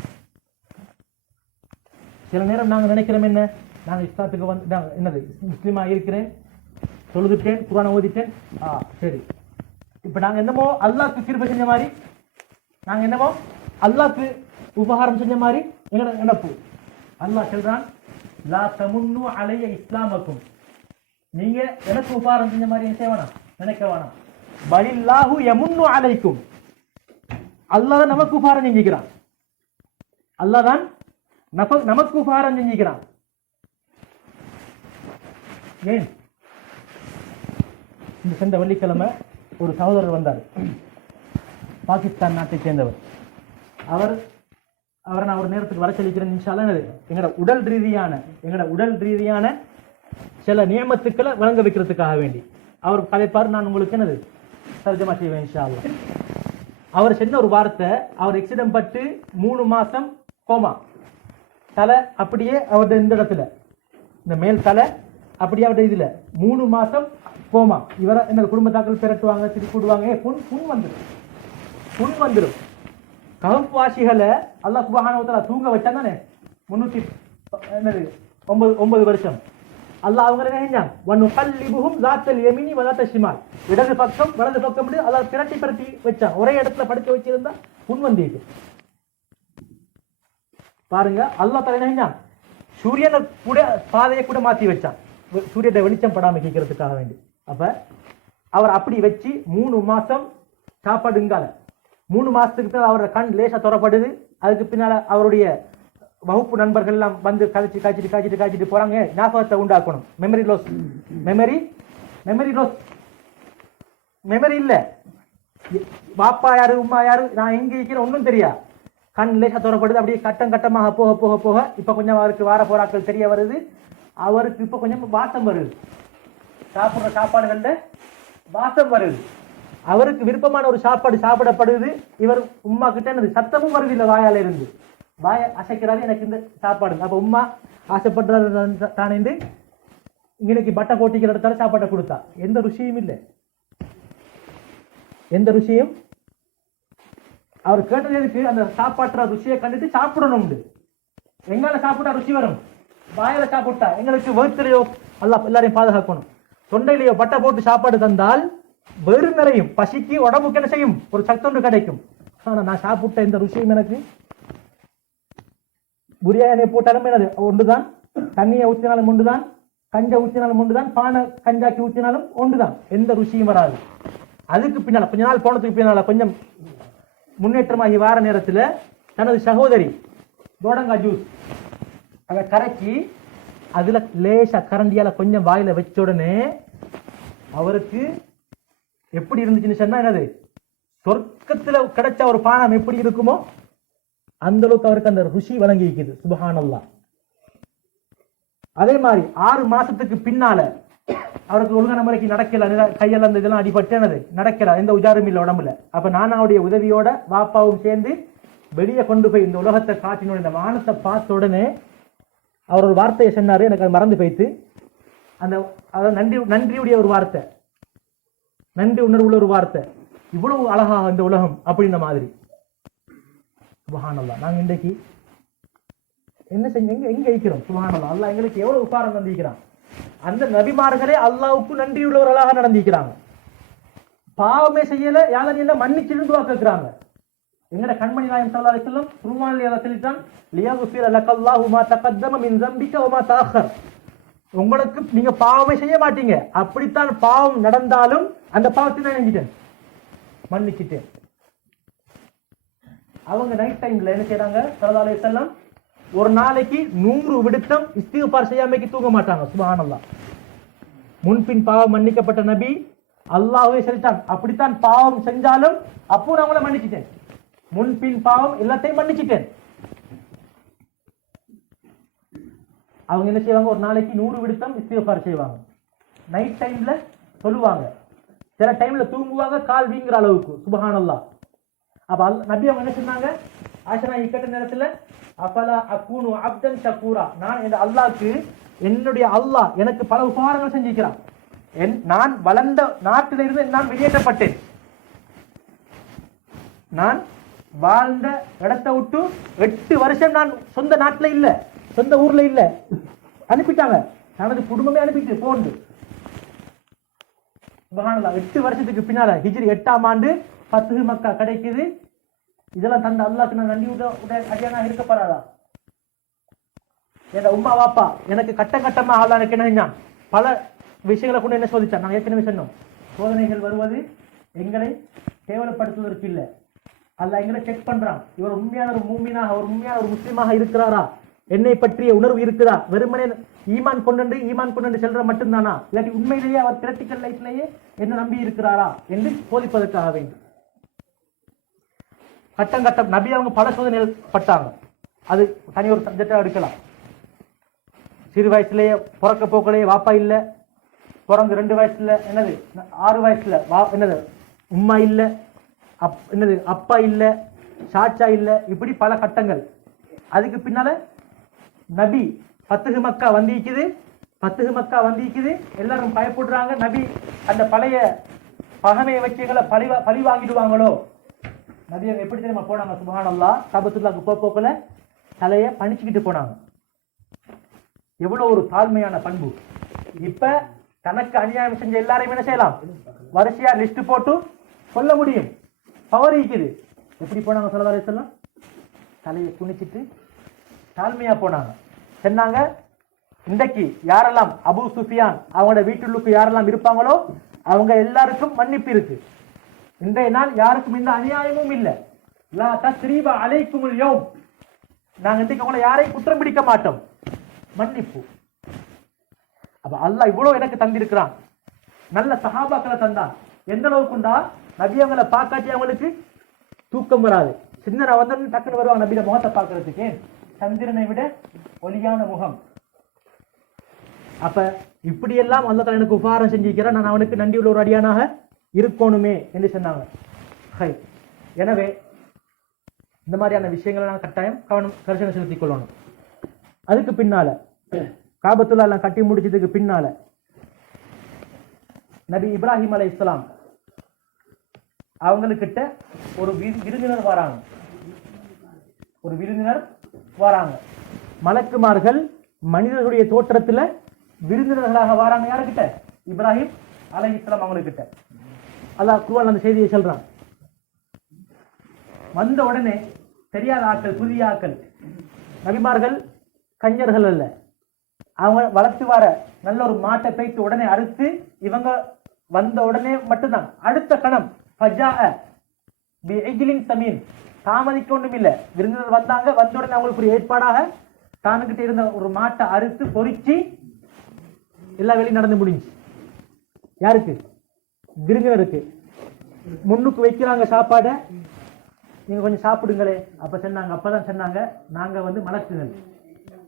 சில நேரம் நாங்கள் நினைக்கிறோம், என்ன, நாங்கள் இஸ்லாத்துக்கு வந்து என்னது முஸ்லீமா இருக்கிறேன், தொழுதுட்டேன், குர்ஆனை ஓதிட்டேன், சரி, இப்ப நாங்க என்னமோ அல்லாஹ்க்கு கிருபை செஞ்ச மாதிரி, நாங்க என்னமோ அல்லாஹ்க்கு உபகாரம் செஞ்ச மாதிரி எங்கட நினைப்பு. அல்லாஹ் சொல்றான், லா தமுன்னு அலைய இஸ்லாமக்கும். நீங்க எனக்கு உபகாரம் செஞ்ச மாதிரி என்ன செய்ய வேணாம், நினைக்க வேணாம். பலில்லாஹு யமுன்னு அலைக்கும். அல்லாஹ் தான் நமக்கு உபகாரம் செஞ்சுக்கிறான். அல்லாஹ் தான் நமக்கு உபகாரம் செஞ்சுக்கிறான். ஏன்? இந்த சென்ற வெள்ளிக்கிழமை ஒரு சகோதரர் வந்தார், பாகிஸ்தான் நாட்டை சேர்ந்தவர். அவரை நான் ஒரு நேரத்துக்கு வர சொல்லிக்கிறேன் இன்ஷா அல்லாஹ். எங்களோட உடல் ரீதியான சில நியமத்துக்களை வழங்க வைக்கிறதுக்காக வேண்டி அவர் கலைப்பார். நான் உங்களுக்கு என்னது தர்ஜமா செய்வேன் இன்ஷா அல்லாஹ். அவர் சொன்ன ஒரு வார்த்தை, அவர் எக்ஸிடென்ட் பட்டு 3 மாசம் கோமா, தலை அப்படியே அவருடைய இந்த இடத்துல, இந்த மேல் தலை அப்படியே அவருடைய இதுல 3 மாசம் கோமா. இவரை என்ன குடும்பத்தாக்கள் திரட்டுவாங்க, திருப்பிடுவாங்க, புண் வந்துடும். கஹஃப் வாசிகளை அல்லாஹ் சுப்ஹானஹு வ தஆலா தூங்க வச்சா தானே 309 வருஷம். அல்லாஹ் அவங்க என்ன செஞ்சான்? வனுகல்லிபுஹும் ஸாத்தல் யமீனி வ ஸாத்தல் ஷிமால். இடது பக்கம் வலது பக்கம் அல்லாஹ் பிரட்டி வச்சான். ஒரே இடத்துல படுக்க வச்சிருந்தா புண் வந்துட்டு. பாருங்க, அல்லாஹ் தஆலா என்ன செஞ்சான்? சூரியனை கூட பாதையை கூட மாத்தி வச்சான், சூரியனை வெளிச்சம் படாம கேட்கறதுக்காக வேண்டி. அப்ப அவர் அப்படி வச்சு 3 மாசம் சாப்பாடுங்கால 3 மாசத்துக்கு பின்னால் அவரோட கண் லேசா துறப்படுது. அதுக்கு பின்னால அவருடைய வகுப்பு நண்பர்கள் எல்லாம் வந்து காய்ச்சிட்டு போறாங்க. ஞாபகத்தை உண்டாக்கணும். மெமரி இல்ல, பாப்பா யாரு உமா யாரு நான் எங்க இருக்கிறேன் ஒன்றும் தெரியா. கண் லேசா துறப்படுது. அப்படியே கட்டமாக போக இப்ப கொஞ்சம் அவருக்கு வார போராக்கள் தெரிய வருது. அவருக்கு இப்ப கொஞ்சம் வாசம் வருது, சாப்பிடுற சாப்பாடுகள்ல வாசம் வருது. அவருக்கு விருப்பமான ஒரு சாப்பாடு சாப்பிடப்படுது. இவர் உம்மா கிட்ட என்னது சத்தமும் வருது இல்லை, வாயால இருந்து வாய அசைக்கிறாரு, எனக்கு இந்த சாப்பாடு. அப்ப உம்மா ஆசைப்படுறாரு தானே, இன்னைக்கு பட்டை போட்டிக்கிற இடத்தால சாப்பாட்டை கொடுத்தா எந்த ருசியும் இல்லை, எந்த ருசியும். அவர் கேட்டதுக்கு அந்த சாப்பாட்டுற ருசியை கண்டுட்டு சாப்பிடணும். எங்கால சாப்பிட்டா ருசி வரும்? வாயில சாப்பிட்டா. எங்களுக்கு வயிற்றுலையோ அல்லாஹ் எல்லாரையும் பாதுகாக்கணும். தொண்டையிலையோ பட்டை போட்டு சாப்பாடு தந்தால் வேறு நிறையும், பசிக்கு உடம்புக்கு என்ன செய்யும், ஒரு சத்தொன்று கிடைக்கும். ஆனா நான் சாப்பிட்ட இந்த ருசியும் எனக்கு, பிரியாணி போட்டாலும் என்னது ஒன்றுதான், தண்ணியை ஊற்றினாலும் ஒன்றுதான், கஞ்சா ஊற்றினாலும் ஒன்றுதான், பானை கஞ்சாக்கி ஊற்றினாலும் ஒன்றுதான், எந்த ருசியும் வராது. அதுக்கு பின்னால கொஞ்ச நாள் போனதுக்கு பின்னால கொஞ்சம் முன்னேற்றமாகி வார நேரத்துல தனது சகோதரி தோடங்கா ஜூஸ் அதை கரைச்சி அதுல லேசா கரண்டியால கொஞ்சம் வாயில வச்ச உடனே அவருக்கு எப்படி இருந்துச்சுன்னு சொன்னா, என்னது சொர்க்கத்துல கிடைச்ச ஒரு பானம் எப்படி இருக்குமோ அந்த அளவுக்கு அவருக்கு அந்த ருசி வழங்கி இருக்குது. சுப்ஹானல்லாஹ். அதே மாதிரி 6 மாசத்துக்கு பின்னால அவருக்கு ஒழுங்கான முறைக்கு நடக்கல, கையெல்லாம் அந்த இதெல்லாம் அடிபட்டனது நடக்கல, எந்த உஜாரும் இல்லை உடம்புல. அப்ப நானாவுடைய உதவியோட வாப்பாவும் சேர்ந்து வெளியே கொண்டு போய் இந்த உலகத்தை காட்டினோட இந்த வானத்தை பார்த்த உடனே அவர் ஒரு வார்த்தையை சொன்னாரு, எனக்கு அது மறந்து போய்த்து. அந்த நன்றியுடைய ஒரு வார்த்தை, நன்றி உணர்வுள்ள ஒரு வார்த்தை, இவ்வளவு அழகா இந்த உலகம் அப்படின்ற மாதிரி. சுப்ஹானல்லாஹ். நாங்க இன்றைக்கு என்ன செஞ்சு எங்க இருக்கிறோம்? சுப்ஹானல்லாஹ். அல்லாஹ் எங்களுக்கு எவ்வளவு உபகாரம் தந்திருக்கிறான். அந்த நபிமார்களே அல்லாஹ்வுக்கு நன்றியுள்ளவர்களாக நடந்திருக்கிறாங்க. பாவமே செய்யல, யாரும் மன்னிச்சிருந்து வாக்குறாங்க. எங்கட கண்மணி நாயகம் ஸல்லல்லாஹு அலைஹி வஸல்லம் குர்ஆன்ல அல்லாஹ் சொல்லிட்டான், லியக்ஃபிர லக்கல்லாஹு மா தகத்தம மின் ஸம்பிக வ மா தஅக்கர். உங்களுக்கு நீங்க பாவமே செய்ய மாட்டீங்க, அப்படித்தான் பாவம் நடந்தாலும் அந்த பாவத்தை நான் செஞ்சிட்டேன், மன்னிச்சிட்டேன். அவங்க நைட் டைம்ல என்ன செய்றாங்க? ஸல்லல்லாஹு அலைஹி வஸல்லம் ஒரு நாளைக்கு 100 விடுத்தம் இஸ்திக்பார் செய்யாமக்கு தூங்க மாட்டாங்க. சுப்ஹானல்லாஹ். முன்பின் பாவம் மன்னிக்கப்பட்ட நபி அல்லாஹ்வே சொல்லிட்டான், அப்படித்தான் பாவம் செஞ்சாலும் அப்போ நான் உங்களை மன்னிச்சிட்டேன், முன்பின் பாவம் எல்லாத்தையும் மன்னிச்சிட்டேன். அவங்க என்ன செய்வாங்க? ஒரு நாளைக்கு 100 விடுத்தம் இஸ்திக்பார் செய்வாங்க. நைட் டைம்ல சொல்லுவாங்க, சில டைம்ல தூங்குவாங்க கால் வீங்குற அளவுக்கு. சுப்ஹானல்லாஹ். அப்ப நபி அவங்க என்ன சொன்னாங்க? ஆஷரா இக்கட்ட நேரத்துல அஃபலா அகூனு அப்தன் ஷகூரா, நான் இந்த அல்லாஹ்க்கு, என்னுடைய அல்லாஹ் எனக்கு பல உபகாரங்கள் செஞ்சிருக்கிறான். நான் வளர்ந்த நாட்டிலிருந்து நான் வெளியேற்றப்பட்டேன், நான் வாழ்ந்த இடத்தை விட்டு 8 வருஷம் நான் சொந்த நாட்டுல இல்ல, சொந்த ஊர்ல இல்ல, அனுப்பிட்டாங்க. தனது குடும்பமே அனுப்பிட்டு போண்டு. சுப்ஹானல்லாஹ். 8 வருஷத்துக்கு பின்னால ஹிஜ்ரி 8ஆம் ஆண்டு ஃபத்ஹு மக்கா கிடைக்குது. இதெல்லாம் தந்த அல்லாஹ்க்கு நான் நன்றி அடியானா இருக்கப்படாதா? என் உம்மா வாப்பா எனக்கு கட்டமா அல்லாஹ் எனக்கு என்ன செஞ்சான்? பல விஷயங்களை கொண்டு என்ன சோதிச்சான்? நாங்கள் ஏற்கனவே சொன்னோம், சோதனைகள் வருவது எங்களை கேவலப்படுத்துவதற்கு இல்லை, அல்லாஹ் எங்களை செக் பண்றான். இவர் உண்மையான ஒரு மூமினாக, ஒரு உண்மையான ஒரு முஸ்லிமாக இருக்கிறாரா, என்னை பற்றிய உணர்வு இருக்குதா, வெறுமனே ஈமான் கொண்டு செல்ற மட்டும்தானா, இல்லாட்டி உண்மையிலேயே அவர் பிராக்டிக்கல் லைஃப்லயே என்ன நம்பி இருக்கிறாரா என்று சோதிப்பதற்காக வேண்டும். கட்டம் நபி அவங்க பல சோதனைகள் பட்டாங்க. அது தனி ஒரு சப்ஜெக்டா எடுக்கலாம். சிறு வயசுலயே பிறக்க போக்கலையே வாப்பா இல்ல, பிறந்து 2 வயசுல என்னது 6 வயசுல என்னது உம்மா இல்ல, என்னது அப்பா இல்ல, சாச்சா இல்ல, இப்படி பல கட்டங்கள். அதுக்கு பின்னால நபி ஃபத்ஹு மக்கா வந்திக்குது, எல்லாரும் பயப்படுறாங்க. நபி அந்த பழைய பகமையை வச்சுகளை பழி வாங்கிடுவாங்களோ. நபி எப்படி தெரியுமா போனாங்க? சுப்ஹானல்லாஹ். காபத்துல்லாஹ்க்கு போக்கல தலைய பணிச்சுக்கிட்டு போனாங்க. எவ்வளவு ஒரு தாழ்மையான பண்பு. இப்ப தனக்கு அநியாயம் செஞ்ச எல்லாரையும் என்ன செய்யலாம்? வரிசையா லிஸ்ட் போட்டு சொல்ல முடியும், பவர் இருக்குது. எப்படி போனாங்க ஸல்லல்லாஹு அலைஹி வஸல்லம்? தலையை குனிச்சிட்டு தாழ்மையா போனாங்க. சொன்னாங்க, இன்றைக்கு யாரெல்லாம் அபூ சுஃபியான் அவங்களோட வீட்டுள்ளுக்கு யாரெல்லாம் இருப்பாங்களோ அவங்க எல்லாருக்கும் மன்னிப்பு இருக்கு. இன்றைய நாள் யாருக்கும் இந்த அநியாயமும் இல்லை. லா தஸ்ரீப அலைக்குமுல் யௌம், நாங்க இன்றைக்கு உங்களை யாரையும் குற்றம் பிடிக்க மாட்டோம், மன்னிப்பு. அப்ப அல்லாஹ் இவ்வளவு எனக்கு தந்திருக்கிறான். நல்ல சஹாபாக்களை தந்தான். எந்த அளவுக்குண்டா நபி அவங்களை பார்க்காட்டி அவங்களுக்கு தூக்கம் வராது. சின்ன வந்து டக்குன்னு வருவாங்க நபியோட முகத்தை பார்க்கறதுக்கு, சந்திரனை விட ஒளியான முகம். அப்ப இப்படியெல்லாம் அல்லாஹ் எனக்கு உபகாரம் செஞ்சிருக்கிறான், நான் அவனுக்கு நன்றி உள்ள ஒரு அடியானாக இருக்கணுமே என்று சொன்னாங்க. எனவே இந்த மாதிரியான விஷயங்களை நான் கட்டாயம் கரிசனை செலுத்திக் கொள்ளணும். அதுக்கு பின்னால காபத்துல்லா எல்லாம் கட்டி முடிச்சதுக்கு பின்னால நபி இப்ராஹிம் அலைஹிஸ்ஸலாம் அவங்களுக்கிட்ட ஒரு விருந்தினர் வராங்க. மலக்குமார்கள் மனிதர்களுடைய தோற்றத்துல விருந்தினர்களாக வராங்க. யாருக்கிட்ட? இப்ராஹிம் அலைஹிஸ்ஸலாம் அவங்களுக்கிட்ட. அல்லாஹ் குர்ஆன்ல அந்த செய்தியை சொல்றான். வந்த உடனே தெரியாத ஆட்கள், புதிய ஆட்கள், நபிமார்கள் கஞ்சர்கள் அல்ல, அவங்க வளர்த்து வர நல்ல ஒரு மாட்டை பேய்த்து உடனே அறுத்து இவங்க வந்த உடனே மட்டும்தான் அடுத்த கணம் சமீன் தாமதிக்க ஒன்றும் இல்லை. விருந்தினர் வந்தாங்க, வந்த உடனே அவங்களுக்கு ஒரு ஏற்பாடாக தானுக்கிட்ட இருந்த ஒரு மாட்டை அறுத்து பொறிச்சு எல்லா வேலையும் நடந்து முடிஞ்சு. யாருக்கு? விருந்தினருக்கு முன்னுக்கு வைக்கிறாங்க சாப்பாடை. நீங்க கொஞ்சம் சாப்பிடுங்களே. அப்ப சொன்னாங்க, அப்பதான் சொன்னாங்க, நாங்க மலக்குகள்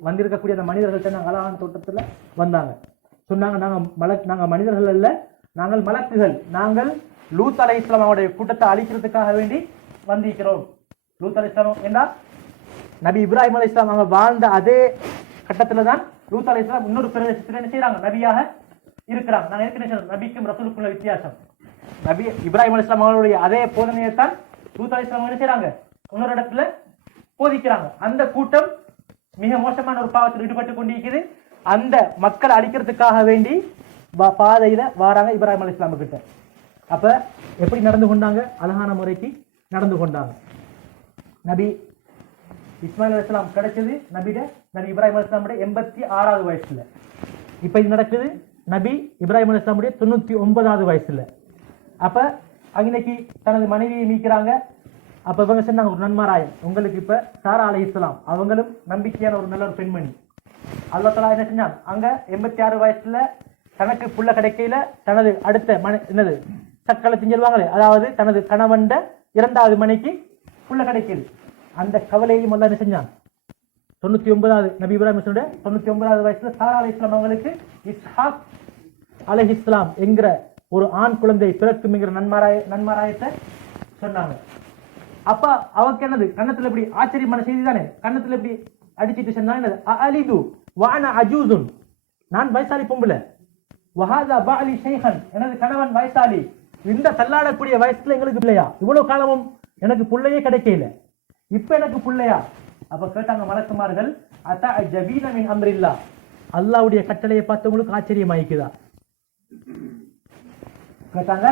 வந்திருக்கக்கூடிய அந்த மனிதர்கள் சொன்னாங்க, அழகான தோட்டத்துல வந்தாங்க. சொன்னாங்க, நாங்க மனிதர்கள் அல்ல, நாங்கள் மலக்குகள். நாங்கள் லூத் அலைஹிஸ்ஸலாம் அவருடைய கூட்டத்தை அழிக்கிறதுக்காக வேண்டி வந்திருக்கிறோம். லூத் அலைஹிஸ்ஸலாம் என்றால் நபி இப்ராஹிம் அலைஹிஸ்ஸலாம் அவங்க வாழ்ந்த அதே கட்டத்துல தான் லூத் அலைஹிஸ்ஸலாம் இன்னொரு பிரதேசத்துல என்ன செய்யறாங்க, நபியாக இருக்கிறாங்க. நான் ஏற்கனவே நபிக்கும் ரசூலுக்குள்ள வித்தியாசம். நபி இப்ராஹிம் அலைஹிஸ்ஸலாம் அவருடைய அதே போதனையைத்தான் லூத் அலைஹிஸ்ஸலாம் என்ன செய்யறாங்க, இன்னொரு இடத்துல போதிக்கிறாங்க. அந்த கூட்டம் மிக மோசமான ஒரு பாவத்தில் ஈடுபட்டு கொண்டிருக்கிறது. அந்த மக்களை அழிக்கிறதுக்காக வேண்டி பாதையில வாராங்க இப்ராஹிம் அலைஹிஸ்ஸலாம் கிட்ட. அப்ப எப்படி நடந்து கொண்டாங்க, அழகான முறைக்கு நடந்து கொண்டாங்க. நபி இஸ்மாயில் அலைஹிஸ்ஸலாம் கிடைச்சது நபி இப்ராஹிம் அலைஹிஸ்ஸலாம் 86வது வயசுல. இப்ப இது நடக்குது நபி இப்ராஹிம் அலைஹிஸ்ஸலாம் 99வது வயசுல. அப்ப அன்னைக்கு தனது மனைவியை மீட்கிறாங்க. அப்ப இவங்க சொன்னாங்க, ஒரு நன்மாராயம் உங்களுக்கு. இப்ப சாரா அலைஹிஸ்ஸலாம் அவங்களும் நம்பிக்கையான ஒரு நல்ல ஒரு பெண்மணி. அல்லாஹ் தஆலா என்ன செஞ்சான், அங்க 86 வயசுல தனக்கு புள்ள கிடைக்கையில தனது அடுத்த என்னது சக்களத்தின் சொல்லுவாங்களே, அதாவது தனது கணவன் 2வது மனைக்கு புள்ள கிடைக்குது. அந்த கவலையும் அல்லாஹ் என்ன செஞ்சான், 99வது நபி இப்ராஹிம் 99வது வயசுல சாரா அலைஹிஸ்ஸலாம் அவங்களுக்கு இஸ்ஹாக் அலைஹிஸ்ஸலாம் என்கிற ஒரு ஆண் குழந்தை பிறக்கும் என்கிற நன்மாராயத்தை சொன்னாங்க. அப்ப அவக்கு என்னது, கண்ணத்துல இப்படி ஆச்சரியமான செய்தி தானே, கண்ணத்துல இப்படி அடிச்சிட்டு சொன்னாங்க, அலிது வான அஜூதுன், நான் வயசாலி பொம்பளை, வஹாதா பாலி ஷைஹன், எனது கணவன் வயசாலி, இந்த தள்ளாடக்கூடிய வயசுல எங்களுக்கு பிள்ளையா, இவ்வளவு காலமும் எனக்கு பிள்ளையே கிடைக்கல, இப்ப எனக்கு பிள்ளையா? அப்ப கேட்டாங்க மலக்குமார்கள், அத்தஅஜபீன மின் அம்ரில்லாஹ், அல்லாஹ்வுடைய கட்டளையை பார்த்து உங்களுக்கு ஆச்சரியமாயிக்குதா? கேட்டாங்க,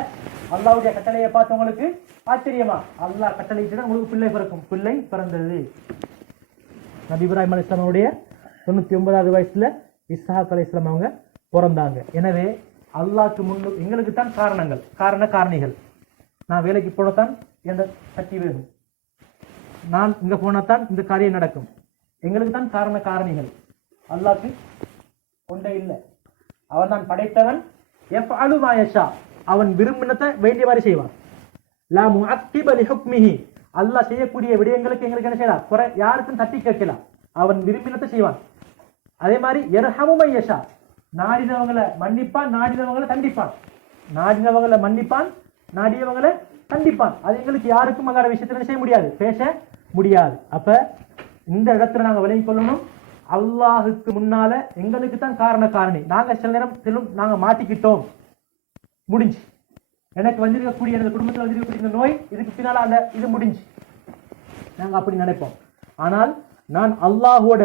அல்லாஹ்வுடைய கட்டளையை பார்த்து உங்களுக்கு ஆச்சரியமா? அல்லாஹ் கட்டளையிட்டு உங்களுக்கு பிள்ளை பிறக்கும். பிள்ளை பிறந்தது. நபி இப்ராஹிம் அலைஹிஸ்ஸலாம் அவருடைய 99வது வயசுல இஸ்ஹாக் அலைஹிஸ்ஸலாம் அவங்க பிறந்தாங்க. எனவே அல்லாஹ்க்கு முன்னு எங்களுக்கு தான் காரணங்கள், காரணிகள். நான் வேலைக்கு போனதான் எந்த சக்தி வேணும், நான் இங்க போனதான் இந்த காரியம் நடக்கும். எங்களுக்கு தான் காரணிகள். அல்லாஹ்க்கு ஒன்றே இல்லை. அவன் தான் படைத்தவன். யஃஅலு மா யஷா, அவன் விரும்பினதை வேண்டிய மாதிரி செய்வான். லா முஅக்கிப லிஹுக்மிஹி, அல்லாஹ் செய்யக்கூடிய விடயங்களுக்கு எங்களுக்கு என்ன செய்யலாம், குறை யாருக்கும் தட்டி கேட்கலாம். அவன் விரும்பினதை செய்வான். அதே மாதிரி யர்ஹமு மை யஷா, நாடினவங்களை மன்னிப்பான், நாடினவங்களை தண்டிப்பான். நாடினவங்களை மன்னிப்பான், நாடியவங்களை கண்டிப்பான். அது எங்களுக்கு யாருக்கும் அந்த விஷயத்துல செய்ய முடியாது, பேச முடியாது. அப்ப இந்த இடத்துல நாங்க விலகிக் கொள்ளணும், அல்லாஹுக்கு முன்னால எங்களுக்கு தான் காரணி. நாங்க சில நேரம் நாங்க மாட்டிக்கிட்டோம், முடிஞ்சு. எனக்கு வந்திருக்கக்கூடிய எனது குடும்பத்தில் வந்திருக்கக்கூடிய இந்த நோய், இதுக்கு பின்னால அந்த இது முடிஞ்சு, நாங்க அப்படி நினைப்போம். ஆனால் நான் அல்லாஹோட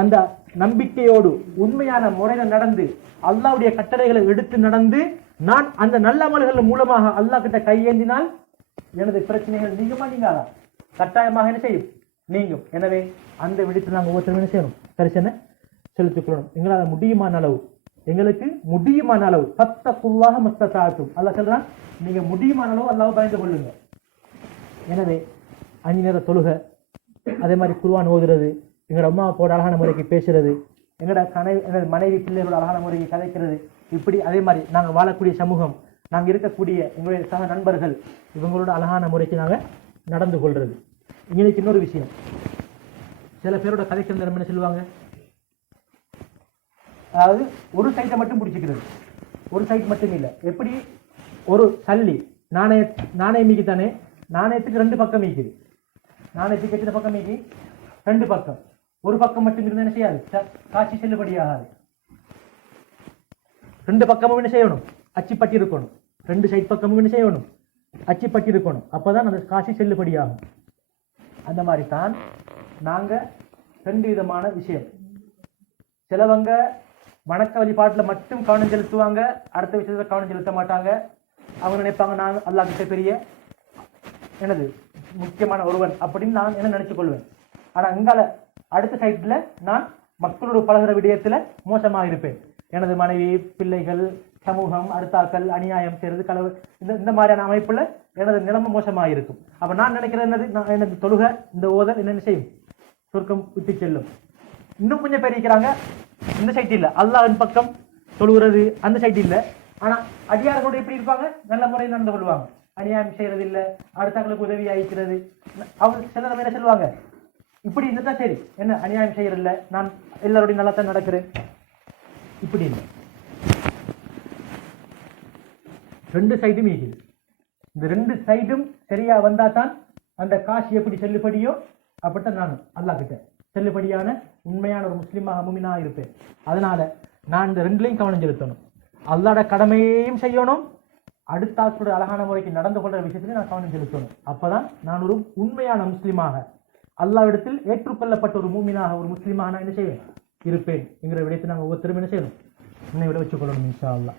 அந்த நம்பிக்கையோடு உண்மையான முறையில நடந்து அல்லாஹ்வுடைய கட்டளைகளை எடுத்து நடந்து நான் அந்த நல்ல அமல்கள் மூலமாக அல்லாஹ் கிட்ட கையேந்தினால் எனது பிரச்சனைகள் நீங்காதா? கட்டாயமாக என்ன செய்யும், நீங்கும். எனவே அந்த விடத்தில் நாங்கள் ஒவ்வொருத்தரும் என்ன செய்யணும், கரிசனை செலுத்திக் கொள்ளணும். எங்களால் முடியுமான அளவு, எங்களுக்கு முடியுமான அளவு, ஃபத்தகுல்லாஹ மஸ்ததாஅத்தும், அல்லாஹ் சொல்றான், நீங்க முடியுமான அளவு அல்லாஹ்வை பயந்து கொள்ளுங்க. எனவே 5 நேர தொழுகை, அதே மாதிரி குர்ஆன் ஓதுறது, எங்களோட அம்மா அப்பாவோட அழகான முறைக்கு பேசுறது, எங்களோட மனைவி பிள்ளைகளோட அழகான முறைக்கு கதைக்கிறது, இப்படி அதே மாதிரி நாங்கள் வாழக்கூடிய சமூகம், நாங்கள் இருக்கக்கூடிய எங்களுடைய சக நண்பர்கள், இவங்களோட அழகான முறைக்கு நாங்கள் நடந்து கொள்றது. இன்னைக்கு இன்னொரு விஷயம், சில பேரோட கதைக்கிற நேரம் என்ன சொல்லுவாங்க, அதாவது ஒரு சைட்டை மட்டும் பிடிச்சிக்கிறது. ஒரு சைட் மட்டும் இல்லை, எப்படி ஒரு சல்லி நாணயம் மீக்கி தானே, நாணயத்துக்கு 2 பக்கம் மீக்குது. நாணயத்துக்கு எத்தனை பக்கம் மீக்கி? 2 பக்கம். ஒரு பக்கம் மட்டும் இருந்தா என்ன செய்யாது, காட்சி செல்லுபடியாகாது. 2 பக்கமும் என்ன செய்யணும், அச்சிப்பட்டி இருக்கணும். 2 சைட் பக்கமும் என்ன செய்யணும், அச்சிப்பட்டி இருக்கணும். அப்பதான் அந்த காட்சி செல்லுபடியாகும். அந்த மாதிரி தான் நாங்க 2 விதமான விஷயம். சிலவங்க வணக்க வழிபாட்டில் மட்டும் கவனம் செலுத்துவாங்க, அடுத்த விஷயத்துல கவனம் செலுத்த மாட்டாங்க. அவங்க நினைப்பாங்க, நான் அல்லாஹ் கிட்ட பெரிய என்னது முக்கியமான ஒருவன் அப்படின்னு நான் என்ன நினைச்சுக் கொள்வேன். ஆனா எங்கால அடுத்த சைட்ல நான் மக்களோட பழகிற விடயத்துல மோசமாக இருப்பேன். எனது மனைவி, பிள்ளைகள், சமூகம், அடுத்தாக்கள், அநியாயம் செய்யறது, கலவு, இந்த மாதிரியான அமைப்புல எனது நிலைமை மோசமாக இருக்கும். அப்ப நான் நினைக்கிறேன் என்னது, நான் எனது தொழுகை, இந்த ஓதல் என்ன செய்யும், சொர்க்கம் விட்டு செல்லும். இன்னும் கொஞ்சம் பேர் இருக்கிறாங்க, இந்த சைட் இல்ல, அல்லாஹ்வின் பக்கம் தொழுகிறது அந்த சைட் இல்ல. ஆனா அடியார்களோட எப்படி இருப்பாங்க, நல்ல முறையில் நடந்து கொள்வாங்க. அநியாயம் செய்யறது இல்லை, அடுத்தவங்களுக்கு உதவி ஆயிக்கிறது. அவங்க சிலர் என்ன சொல்லுவாங்க, இப்படி இருந்துட்டா சரி, என்ன அநியாயம் செய்யறதில்ல, நான் எல்லாரோடையும் நல்லா தான் நடக்கிறேன். இப்படி இல்லை, ரெண்டு சைடும் இருக்குது. இந்த ரெண்டு சைடும் சரியா வந்தா தான் அந்த காசு எப்படி செல்லுபடியோ அப்படித்தான் நானும் அல்லாஹ் கிட்ட செல்லுபடியான உண்மையான ஒரு முஸ்லிமாக முமினாக இருப்பேன். அதனால நான் இந்த ரெண்டுலையும் கவனம் செலுத்தணும். அல்லாஹ்வோட கடமையையும் செய்யணும், அடுத்த ஆட்களோட அழகான முறைக்கு நடந்து கொள்ற விஷயத்திலையும் நான் கவனம் செலுத்தணும். அப்பதான் நான் ஒரு உண்மையான முஸ்லிமாக, அல்லாஹ்விடத்தில் ஏற்றுக்கொள்ளப்பட்ட ஒரு மூமினாக, ஒரு முஸ்லிமாக நான் என்ன செய்வேன் இருப்பேன் என்கிற விடயத்தை நாங்கள் ஒவ்வொருத்தரும் என்ன செய்யணும், இன்னை விட வச்சுக்கொள்ளணும் இன்ஷா அல்லாஹ்.